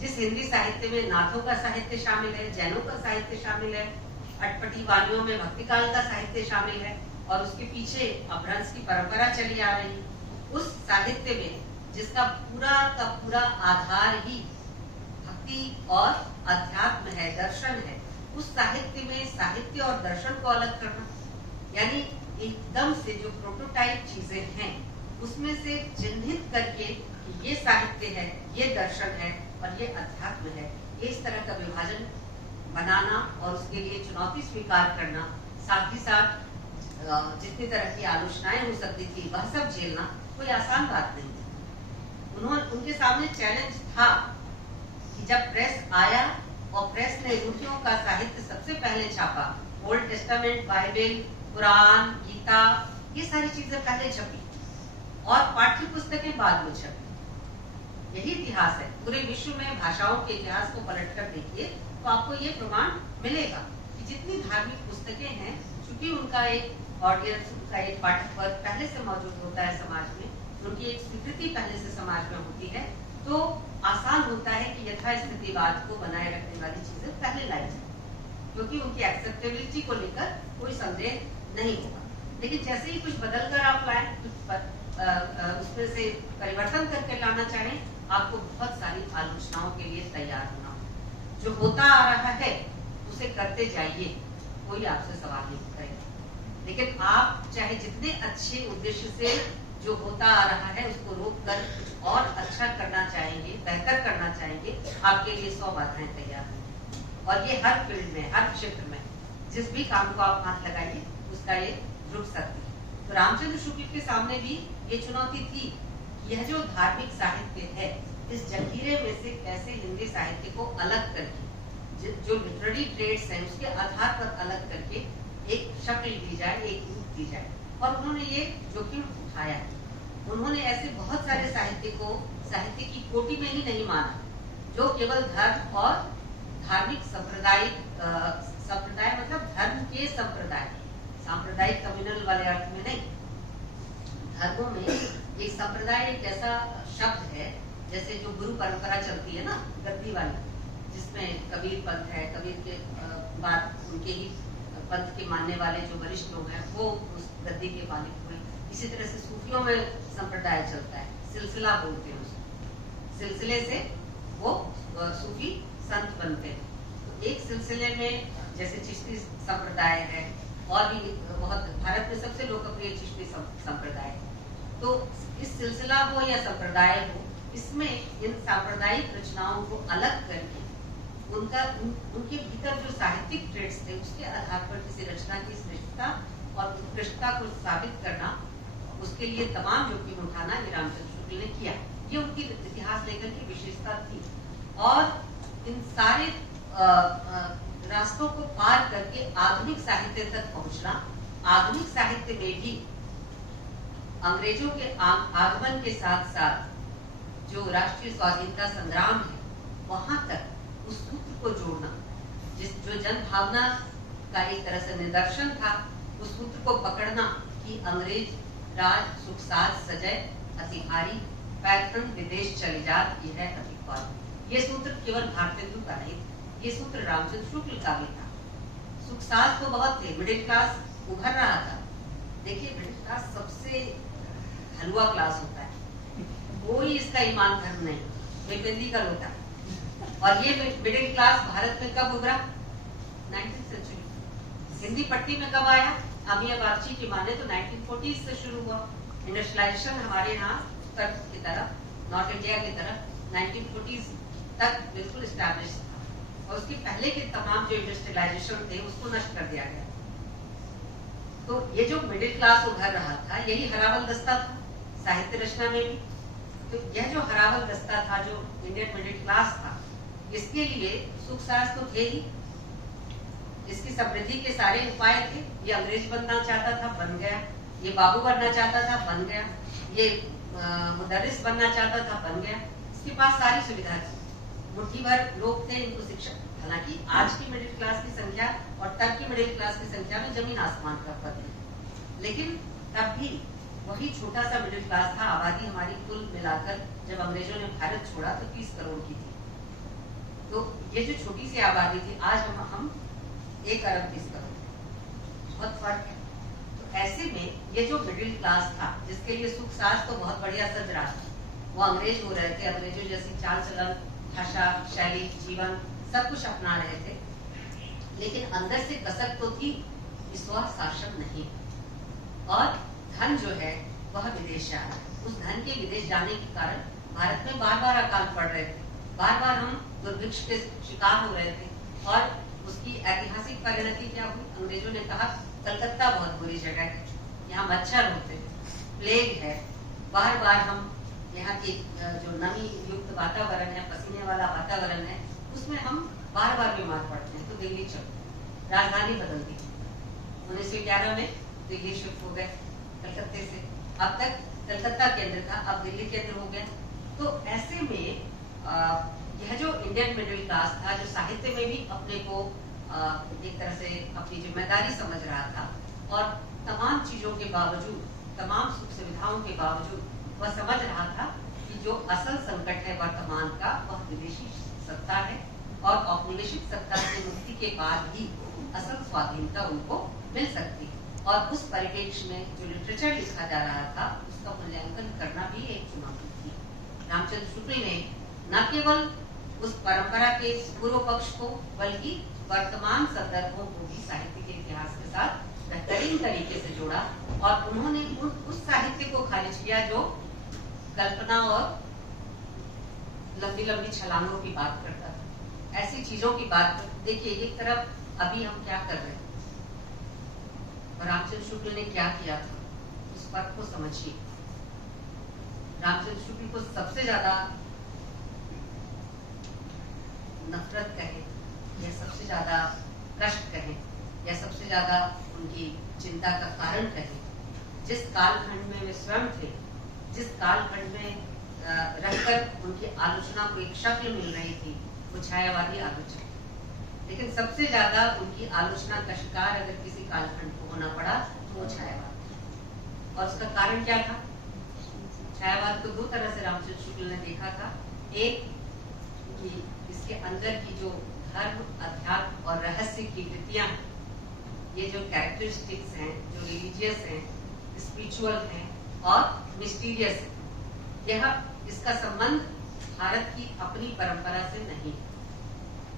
जिस हिंदी साहित्य में नाथों का साहित्य शामिल है, जैनों का साहित्य शामिल है, अटपटी वाणियों में भक्तिकाल का साहित्य शामिल है, और उसके पीछे अपभ्रंश की परंपरा चली आ रही, उस साहित्य में जिसका पूरा का पूरा आधार ही भक्ति और अध्यात्म है, दर्शन है, उस साहित्य में साहित्य और दर्शन को अलग करना, यानी एकदम से जो प्रोटोटाइप चीजें हैं उसमें से चिन्हित करके ये साहित्य है, ये दर्शन है और ये अध्यात्म है, ये इस तरह का विभाजन बनाना और उसके लिए चुनौती स्वीकार करना, साथ ही साथ जितनी तरह की आलोचनाएं हो सकती थी वह सब झेलना कोई आसान बात नहीं है। उनके सामने चैलेंज था कि जब प्रेस आया और प्रेस ने रूढ़ियों का साहित्य सबसे पहले छापा, Old Testament, Bible, Quran, Gita, ये सारी चीजें पहले छपी और पाठ्य पुस्तकें बाद में छपी। यही इतिहास है, पूरे विश्व में भाषाओं के इतिहास को पलटकर देखिए तो आपको ये प्रमाण मिलेगा कि जितनी धार्मिक पुस्तकें हैं, चूंकि उनका एक ऑडियंस, उनका एक पाठक वर्ग पहले से मौजूद होता है समाज में, उनकी एक स्वीकृति पहले से समाज में होती है, तो आसान होता है कि यथास्थितिवाद को बनाए रखने वाली चीजें पहले लाई जाए, क्योंकि उनकी एक्सेप्टेबिलिटी को लेकर कोई संदेह नहीं होगा। लेकिन जैसे ही कुछ बदल कर आप लाए, उसमें से परिवर्तन करके लाना चाहें, आपको बहुत सारी आलोचनाओं के लिए तैयार होना होगा। जो होता आ रहा है उसे करते जाइए, कोई आपसे सवाल नहीं करेगा। लेकिन आप चाहे जितने अच्छे उद्देश्य से जो होता आ रहा है उसको रोक कर कुछ और अच्छा करना चाहेंगे, बेहतर करना चाहेंगे, आपके लिए 100 बाधाएं तैयार होंगी। और ये हर फील्ड में, हर क्षेत्र में, जिस भी काम को आप हाथ लगाइए उसका ये रुक सकती है। तो रामचंद्र शुक्ल के सामने भी ये चुनौती थी, यह जो धार्मिक साहित्य है, इस जंजीरे में से कैसे हिंदी साहित्य को अलग करके, जो लिटरेरी ट्रेड्स हैं उसके आधार पर अलग करके एक शक्ल दी जाए, एक रूप दी जाए। और उन्होंने ये जोखिम उठाया। उन्होंने ऐसे बहुत सारे साहित्य को साहित्य की कोटि में ही नहीं माना, जो केवल धर्म और धार्मिक संप्रदाय मतलब धर्म के संप्रदाय, सांप्रदायिक कम्युनल वाले अर्थ में नहीं। धर्मों में ये संप्रदाय एक ऐसा शब्द है, जैसे जो गुरु परंपरा चलती है ना, गद्दी वाली, जिसमें कबीर पंथ है, कबीर के बाद उनके ही पंथ के मानने वाले जो वरिष्ठ लोग हैं वो उस गद्दी के मालिक हुए। इसी तरह से सूफियों में संप्रदाय चलता है, सिलसिला बोलते हैं उसको, सिलसिले से वो सूफी संत बनते हैं। तो एक सिलसिले में जैसे चिश्ती संप्रदाय है, और भी बहुत, भारत में सबसे लोकप्रिय चिश्ती संप्रदाय। तो इस सिलसिला हो या संप्रदाय हो, इसमें इन सांप्रदायिक रचनाओं को अलग करके उनके भीतर जो साहित्यिक ट्रेड्स थे उसके आधार पर किसी रचना की श्रेष्ठता और उत्कृष्टता को साबित करना, उसके लिए तमाम जोखिम उठाना ये रामचंद्र शुक्ल ने किया। ये उनकी इतिहास लेखन की विशेषता थी। और इन सारे रास्तों को पार करके आधुनिक साहित्य तक पहुंचना, आधुनिक साहित्य में भी अंग्रेजों के आगमन के साथ साथ जो राष्ट्रीय स्वाधीनता संग्राम है वहां तक उस सूत्र को जोड़ना, जो जन भावना का एक तरह से निदर्शन था, उस सूत्र को पकड़ना कि अंग्रेज राज सुख साज सजय अतिहारी, पैतृन विदेश चले जात यह अधिकार। ये सूत्र केवल भारतेंदु का नहीं, ये सूत्र रामचंद्र शुक्ल का भी था। सुख साज तो बहुत थे, मिडिल क्लास उभर रहा था। देखिए, मिडिल क्लास सबसे हलवा क्लास होता है, कोई इसका ईमान धर्म नहीं, बेबंदी का होता है। और ये मिडिल क्लास भारत में कब उभरा? 19th century. हिंदी पट्टी में कब आया? अमिया बागची की माने तो 1940s से शुरू हुआ। इंडस्ट्रियलाइजेशन हमारे यहाँ उत्तर की तरफ, नॉर्थ इंडिया की तरफ 1940s तक बिल्कुल एस्टैब्लिश था, और उसके पहले के तमाम जो इंडस्ट्रियलाइजेशन थे उसको नष्ट कर दिया गया। तो ये जो मिडिल क्लास उभर रहा था, यही हरावल दस्ता था साहित्य रचना में भी। तो यह जो हरावल दस्ता था, जो इंडियन मिडिल क्लास था, इसके लिए सुख साज तो थे ही, इसकी समृद्धि के सारे उपाय थे। ये अंग्रेज बनना चाहता था, बन गया। ये बाबू बनना चाहता था, बन गया। ये मुदर्रिस बनना चाहता था, बन गया। इसके पास सारी सुविधा थी, मुट्ठी भर लोग थे इनको शिक्षा। हालांकि आज की मिडिल क्लास की संख्या और तब की मिडिल क्लास की संख्या में जमीन आसमान का फर्क है, लेकिन तब भी वही छोटा सा मिडिल क्लास था। आबादी हमारी कुल मिलाकर जब अंग्रेजों ने भारत छोड़ा तो 30 करोड़ की थी। तो ये जो छोटी सी आबादी थी, आज हम 1 अरब 30 करोड़, बहुत फर्क है। तो ऐसे में ये जो मिडिल क्लास था, जिसके लिए सुख साज तो बहुत बढ़िया सज रहा था, वो अंग्रेज हो रहे थे, अंग्रेजों जैसी चाल चलन, भाषा, शैली, जीवन सब कुछ अपना रहे थे, लेकिन अंदर से कसक तो थी, स्व शासन नहीं। और धन जो है वह विदेश जा रहा है। उस धन के विदेश जाने के कारण भारत में बार बार अकाल पड़ रहे थे, बार बार हम दुर्भिक्ष के शिकार हो रहे थे। और उसकी ऐतिहासिक परिणति क्या हुई? अंग्रेजों ने कहा कलकत्ता बहुत बुरी जगह है, यहाँ मच्छर होते हैं, प्लेग है, बार बार हम यहाँ के जो नमी युक्त वातावरण है, पसीने वाला वातावरण है, उसमें हम बार बार बीमार पड़ते हैं। तो दिल्ली चलो, राजधानी बदल दी। 1911 में दिल्ली शिफ्ट हो गए कलकत्ते से। अब तक कलकत्ता केंद्र था, अब दिल्ली केंद्र हो गया। तो ऐसे में यह जो इंडियन मिडिल क्लास था, जो साहित्य में भी अपने को एक तरह से अपनी जिम्मेदारी समझ रहा था, और तमाम चीजों के बावजूद, तमाम सुख सुविधाओं के बावजूद वह समझ रहा था कि जो असल संकट है वर्तमान का, वह विदेशी सत्ता है, और औपनिवेशिक सत्ता से मुक्ति के बाद ही असल स्वाधीनता उनको मिल सकती है। और उस परिप्रेक्ष्य में जो लिटरेचर लिखा जा रहा था उसका मूल्यांकन करना भी एक चुनौती थी। रामचंद्र शुक्ल ने न केवल उस परंपरा के पूर्व पक्ष को बल्कि वर्तमान संदर्भों को भी साहित्य के इतिहास के साथ बेहतरीन तरीके से जोड़ा और उन्होंने उस साहित्य को खारिज किया जो कल्पना और लंबी लंबी छलांगों की बात करता था, ऐसी चीजों की बात। देखिए एक तरफ अभी हम क्या कर रहे हैं और रामचंद्र शुक्ल ने क्या किया था, उस फर्क को समझिए। रामचंद्र शुक्ल को सबसे ज्यादा नफरत कहे या सबसे ज्यादा कष्ट कहे या सबसे ज्यादा उनकी चिंता का कारण कहे, जिस कालखंड में वे स्वयं थे, जिस कालखंड में रहकर उनकी आलोचना को एक शक्ल मिल रही थी, वो छायावादी आलोचना। लेकिन सबसे ज्यादा उनकी आलोचना का शिकार अगर किसी कालखंड को होना पड़ा तो वो छायावाद। और उसका कारण क्या था? छायावाद को दो तरह से रामचंद्र शुक्ल ने देखा था। एक कि इसके अंदर की जो धर्म, अध्यात्म और रहस्य की वृत्तियां हैं, ये जो कैरेक्टरिस्टिक्स हैं, जो रिलीजियस हैं, स्पिरिचुअल हैं और मिस्टीरियस हैं, यह इसका संबंध भारत की अपनी परंपरा से नहीं।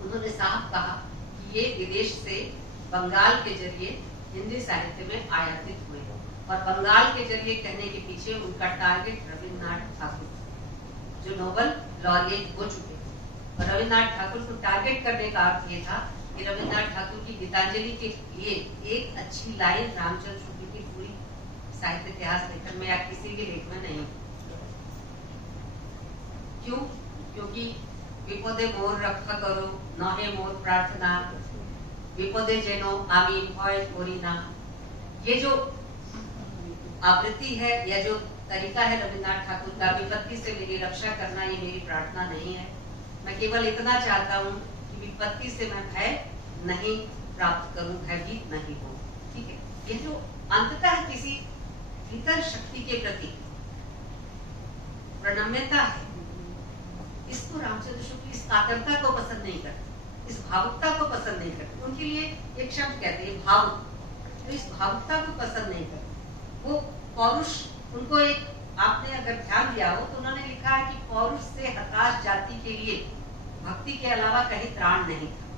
उन्होंने साफ कहा कि ये विदेश से बंगाल के जरिए हिंदी साहित्य में आयातित हुए और बंगाल के जरिए कहने के पीछे उनका टारगेट रविन्द्रनाथ ठाकुर, जो नोबेल लॉरिएट हो चुके। और रविन्द्रनाथ ठाकुर को टारगेट करने का अर्थ ये था कि रविन्द्रनाथ ठाकुर की गीतांजलि के लिए एक अच्छी लाइन रामचंद्र शुक्ल की पूरी साहित्य इतिहास लेखन में या किसी भी लेख में नहीं। क्यों? क्योंकि विपदे मोर रक्षा करो नहे मोर प्रार्थना, विपदे जेनो आमी भय करी ना। ये जो आवृत्ति है या जो तरीका है रविन्द्रनाथ ठाकुर का, विपत्ति से मेरी रक्षा करना ये मेरी प्रार्थना नहीं है। मैं केवल इतना चाहता हूँ कि विपत्ति से मैं भय नहीं प्राप्त करूं, भयभीत नहीं हो। ठीक है, ये जो अंततः किसी भीतर शक्ति के प्रति प्रणम्यता है, इसको रामचंद्र शुक्ल इस कातरता को पसंद नहीं करते, इस भावुकता को पसंद नहीं करते। उनके लिए एक शब्द कहते हैं भावुक, तो इस भावुकता को पसंद नहीं करते। वो पौरुष, उनको एक आपने अगर ध्यान दिया हो तो उन्होंने लिखा है कि पौरुष से हताश जाति के लिए भक्ति के अलावा कहीं त्राण नहीं था।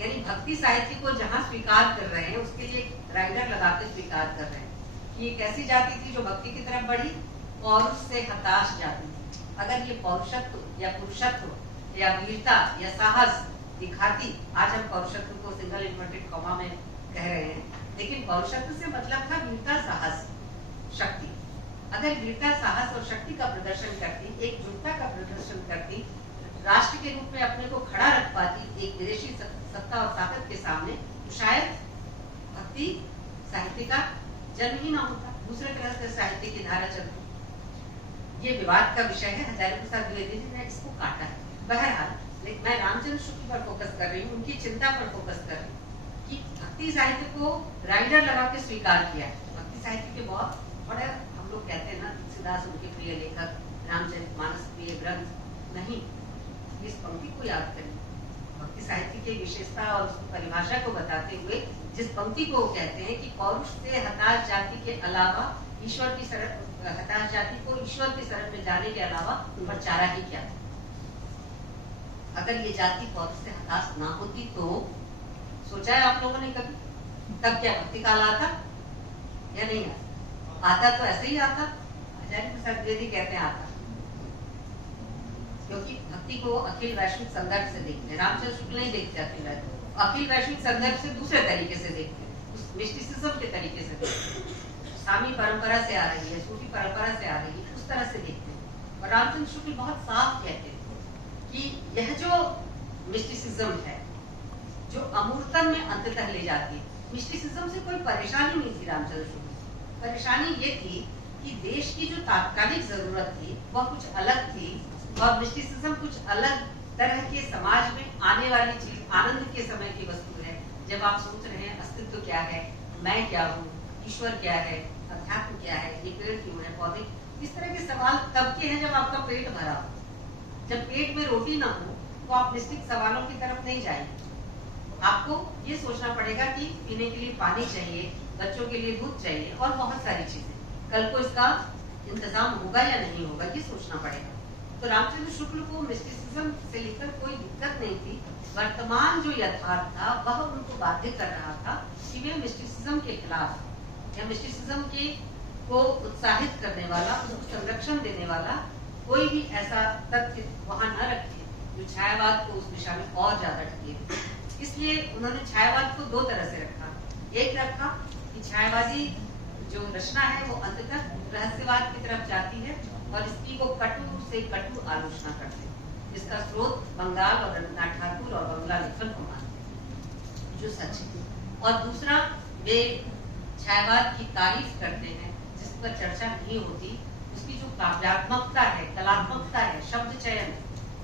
यानी भक्ति साहित्य को जहां स्वीकार कर रहे हैं उसके लिए राइडर लगाते स्वीकार कर रहे हैं कि एक ऐसी जाति थी जो भक्ति की तरफ बढ़ी, पौरुष से हताश जाति। अगर ये पौरुषत्व या पुरुषत्व या वीरता या साहस दिखाती, आज हम पौरुषत्व को सिंगल इन्वर्टेड कॉमा में कह रहे हैं, लेकिन पौरुषत्व से मतलब था वीरता, साहस, शक्ति। अगर वीरता, साहस और शक्ति का प्रदर्शन करती, एकजुटता का प्रदर्शन करती, राष्ट्र के रूप में अपने को खड़ा रख पाती एक विदेशी सत्ता और ताकत के सामने, तो शायद भक्ति साहित्य का जन्म ही ना होता, दूसरे तरह से साहित्य की धारा चलती। ये विवाद का विषय है, हजारी प्रसाद द्विवेदी ने इसको काटा है। बहरहाल मैं रामचंद्र शुक्ल पर फोकस कर रही हूँ, उनकी चिंता पर फोकस कर रही हूँ कि भक्ति साहित्य को राइडर लगा के स्वीकार किया है। भक्ति साहित्य के बहुत बड़े, हम लोग कहते हैं ना, तुलसीदास उनके प्रिय लेखक, रामचरितमानस प्रिय ग्रंथ नहीं। इस पंक्ति को याद करें, भक्ति साहित्य की विशेषता और उसकी परिभाषा को बताते हुए जिस पंक्ति को कहते हैं कि पौरुष से हताश जाति के अलावा ईश्वर की शरण, हताश जाति को ईश्वर की शरण में जाने के अलावा उन पर चारा ही क्या था। अगर ये जाति पौरुष से हताश ना होती तो सोचा है आप लोगों ने कभी, तब क्या भक्ति काल आता या नहीं आता? आता तो ऐसे ही आता। हजारी प्रसाद द्विवेदी कहते हैं आता, क्योंकि भक्ति को अखिल वैश्विक संदर्भ से देखते हैं। रामचंद्र शुक्ल नहीं देखते अखिल वैश्विक संदर्भ से, दूसरे तरीके से देखते हैं, उस मिस्टिसिज्म के तरीके से देखते हैं। सामी परंपरा से आ रही है, सूफी परंपरा से आ रही है, उस तरह से देखते हैं। और रामचंद्र शुक्ल बहुत साफ कहते हैं कि यह जो मिस्टिसिज्म है, जो अमूर्तन में अंततः ले जाती है, मिस्टिसिज्म से कोई परेशानी नहीं थी रामचंद्र शुक्ल। परेशानी ये थी कि देश की जो तात्कालिक जरूरत थी वह कुछ अलग थी और मिस्टिसिज्म कुछ अलग तरह के समाज में आने वाली चीज, आनंद के समय की वस्तु है। जब आप सोच रहे हैं अस्तित्व क्या है, मैं क्या हूँ, ईश्वर क्या है, अध्यात्म क्या है, ये पेड़ क्यों है, पौधे, इस तरह के सवाल तब के हैं जब आपका पेट भरा हो। जब पेट में रोटी ना हो तो आप निश्चित सवालों की तरफ नहीं जाएंगे। आपको ये सोचना पड़ेगा कि पीने के लिए पानी चाहिए, बच्चों के लिए दूध चाहिए और बहुत सारी चीजें। कल को इसका इंतजाम होगा या नहीं होगा ये सोचना पड़ेगा। तो रामचंद्र शुक्ल को मिस्टिसिज्म से लेकर कोई दिक्कत नहीं थी। वर्तमान जो यथार्थ था वह उनको बाध्य कर रहा था कि वे मिस्टिसिज्म के खिलाफ या मिस्टिसिज्म के को उत्साहित करने वाला, उसको संरक्षण देने वाला कोई भी ऐसा तथ्य वहां न रखे जो छायावाद को उस दिशा में और ज्यादा ढकेले। इसलिए उन्होंने छायावाद को दो तरह से रखा। एक रखा कि छायावादी जो रचना है वो अंततः रहस्यवाद की तरफ जाती है और इसकी वो कटु से कटु आलोचना करते हैं, जिसका स्रोत बंगाल और रवींद्रनाथ ठाकुर और बंगला लेखन को मानते हैं, जो सच है। और दूसरा, वे छायावाद की तारीफ करते हैं जिस पर चर्चा नहीं होती, उसकी जो काव्यात्मकता है, कलात्मकता है, शब्द चयन है,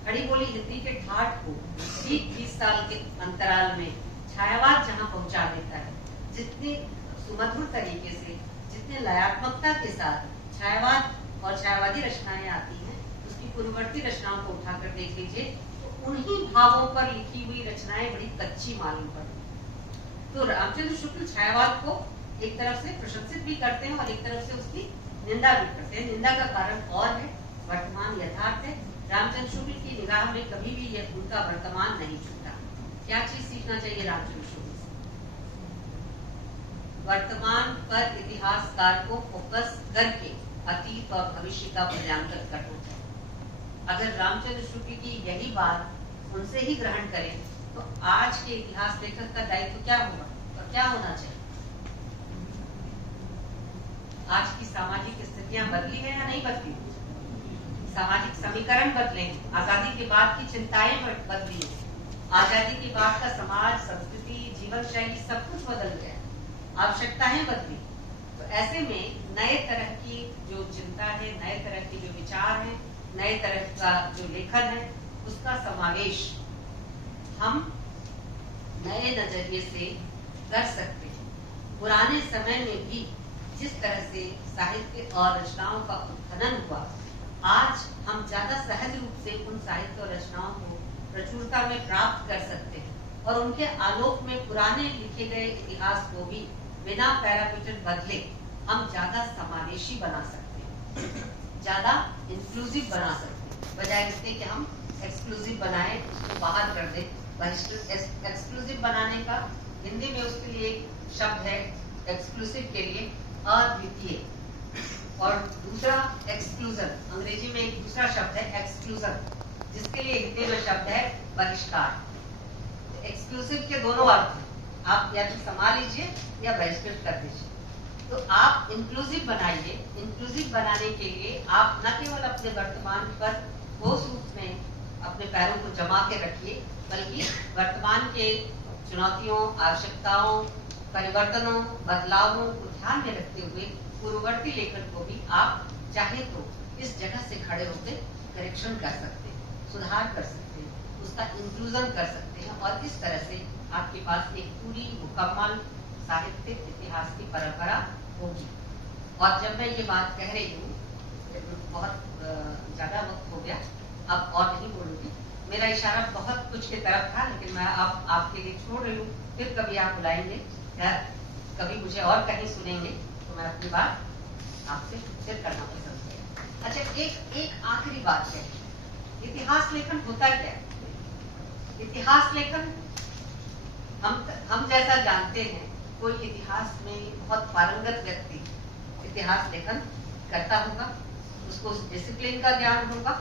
खड़ी बोली हिंदी के ठाठ को 20 साल के अंतराल में छायावाद जहां पहुंचा देता है, जितने सुमधुर तरीके से, जितने लयात्मकता के साथ छायावाद और छायावादी रचनाएं आती हैं, उसकी पूर्ववर्ती रचनाओं को उठाकर देख लीजिए तो उन्हीं भावों पर लिखी हुई रचनाएं बड़ी कच्ची मालूम पड़ती। तो रामचंद्र शुक्ल छायावाद को एक तरफ से प्रशंसित भी करते हैं और एक तरफ से उसकी निंदा भी करते हैं। निंदा का कारण और है, वर्तमान यथार्थ है। रामचंद्र शुक्ल की निगाह में कभी भी यह उनका वर्तमान नहीं छूटा। क्या चीज सीखना चाहिए रामचंद्र शुक्ल से? वर्तमान पर इतिहासकार को फोकस करके अतीत और भविष्य का मूल्यांकन करना चाहिए। अगर रामचंद्र शुक्ल की यही बात उनसे ही ग्रहण करें तो आज के इतिहास लेखक का दायित्व क्या होगा और क्या होना चाहिए? आज की सामाजिक स्थितियां बदली है या नहीं बदली? सामाजिक समीकरण बदले हैं, आजादी के बाद की चिंताएं बदली है, आजादी के बाद का समाज, संस्कृति, जीवन शैली सब कुछ बदल गया, आवश्यकताएं बदली। तो ऐसे में नए तरह की जो चिंता है, नए तरह के जो विचार है, नए तरह का जो लेखन है, उसका समावेश हम नए नजरिए से कर सकते हैं। पुराने समय में भी जिस तरह से साहित्य और रचनाओं का उत्खनन हुआ, आज हम ज्यादा सहज रूप से उन साहित्य और रचनाओं को प्रचुरता में प्राप्त कर सकते हैं और उनके आलोक में पुराने लिखे गए इतिहास को भी बिना पैरामीटर बदले हम ज्यादा समावेशी बना सकते हैं, ज्यादा इंक्लूसिव बना सकते हैं, बजाय इसके कि हम एक्सक्लूसिव बनाए, उसको बाहर कर दे। एक्सक्लूसिव बनाने का हिंदी में उसके लिए एक शब्द है, एक्सक्लूसिव के लिए अद्वितीय, और दूसरा एक्सक्लूजन, अंग्रेजी में एक दूसरा शब्द है एक्सक्लूजन, जिसके लिए हिंदी में शब्द है बहिष्कार। एक्सक्लूसिव के दोनों अर्थ हैं, आप या तो संभाल लीजिए या बहिष्कृत कर दीजिए। तो आप इंक्लूसिव बनाइए। इंक्लूसिव बनाने के लिए आप न केवल अपने वर्तमान पर ठोस रूप में अपने पैरों को जमा के रखिए, बल्कि वर्तमान के चुनौतियों, आवश्यकताओं, परिवर्तनों, बदलावों को ध्यान में रखते हुए पूर्ववर्ती लेखन को भी आप चाहे तो इस जगह से खड़े होकर करेक्शन कर सकते हैं, सुधार कर सकते हैं, उसका इंक्लूजन कर सकते हैं और इस तरह से आपके पास एक पूरी मुकम्मल साहित्य इतिहास की परंपरा होगी। और जब मैं ये बात कह रही हूँ, बहुत ज्यादा वक्त हो गया, अब और नहीं बोलूंगी। मेरा इशारा बहुत कुछ की तरफ था, लेकिन मैं अब आपके लिए छोड़ रही हूँ। फिर कभी आप बुलाएंगे या कभी मुझे और कहीं सुनेंगे तो मैं अपनी बात आपसे फिर करना पसंद करूंगा। अच्छा, एक आखिरी बात है, इतिहास लेखन होता क्या है? इतिहास लेखन हम जैसा जानते हैं, कोई इतिहास में बहुत पारंगत व्यक्ति इतिहास लेखन करता होगा, उसको उस डिसिप्लिन का ज्ञान होगा,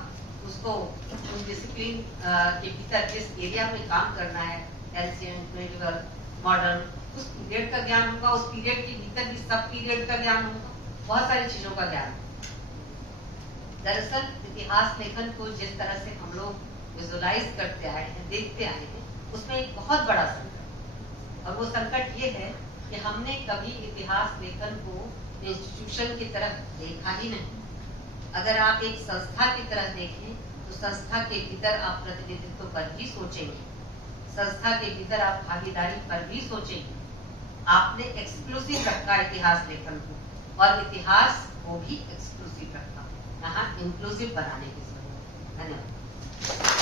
उसको उस डिसिप्लिन के भीतर जिस एरिया में काम करना है, एंशिएंट, मेडिवल, मॉडर्न, उस पीरियड का ज्ञान होगा, उस पीरियड के भीतर भी सब पीरियड का ज्ञान होगा, बहुत सारी चीजों का ज्ञान। दरअसल इतिहास लेखन को जिस तरह से हम लोग विजुअलाइज करते आए हैं, देखते आए हैं, उसमें एक बहुत बड़ा संकट, और वो संकट ये है कि हमने कभी इतिहास लेखन को इंस्टीट्यूशन की तरफ देखा ही नहीं। अगर आप एक संस्था की तरह देखें तो संस्था के भीतर आप प्रतिनिधित्व पर भी सोचेंगे, संस्था के भीतर आप भागीदारी पर भी सोचेंगे। आपने एक्सक्लूसिव रखा इतिहास लेखन को और इतिहास को भी एक्सक्लूसिव रखा, यहाँ इंक्लूसिव बनाने की जरूरत है। धन्यवाद।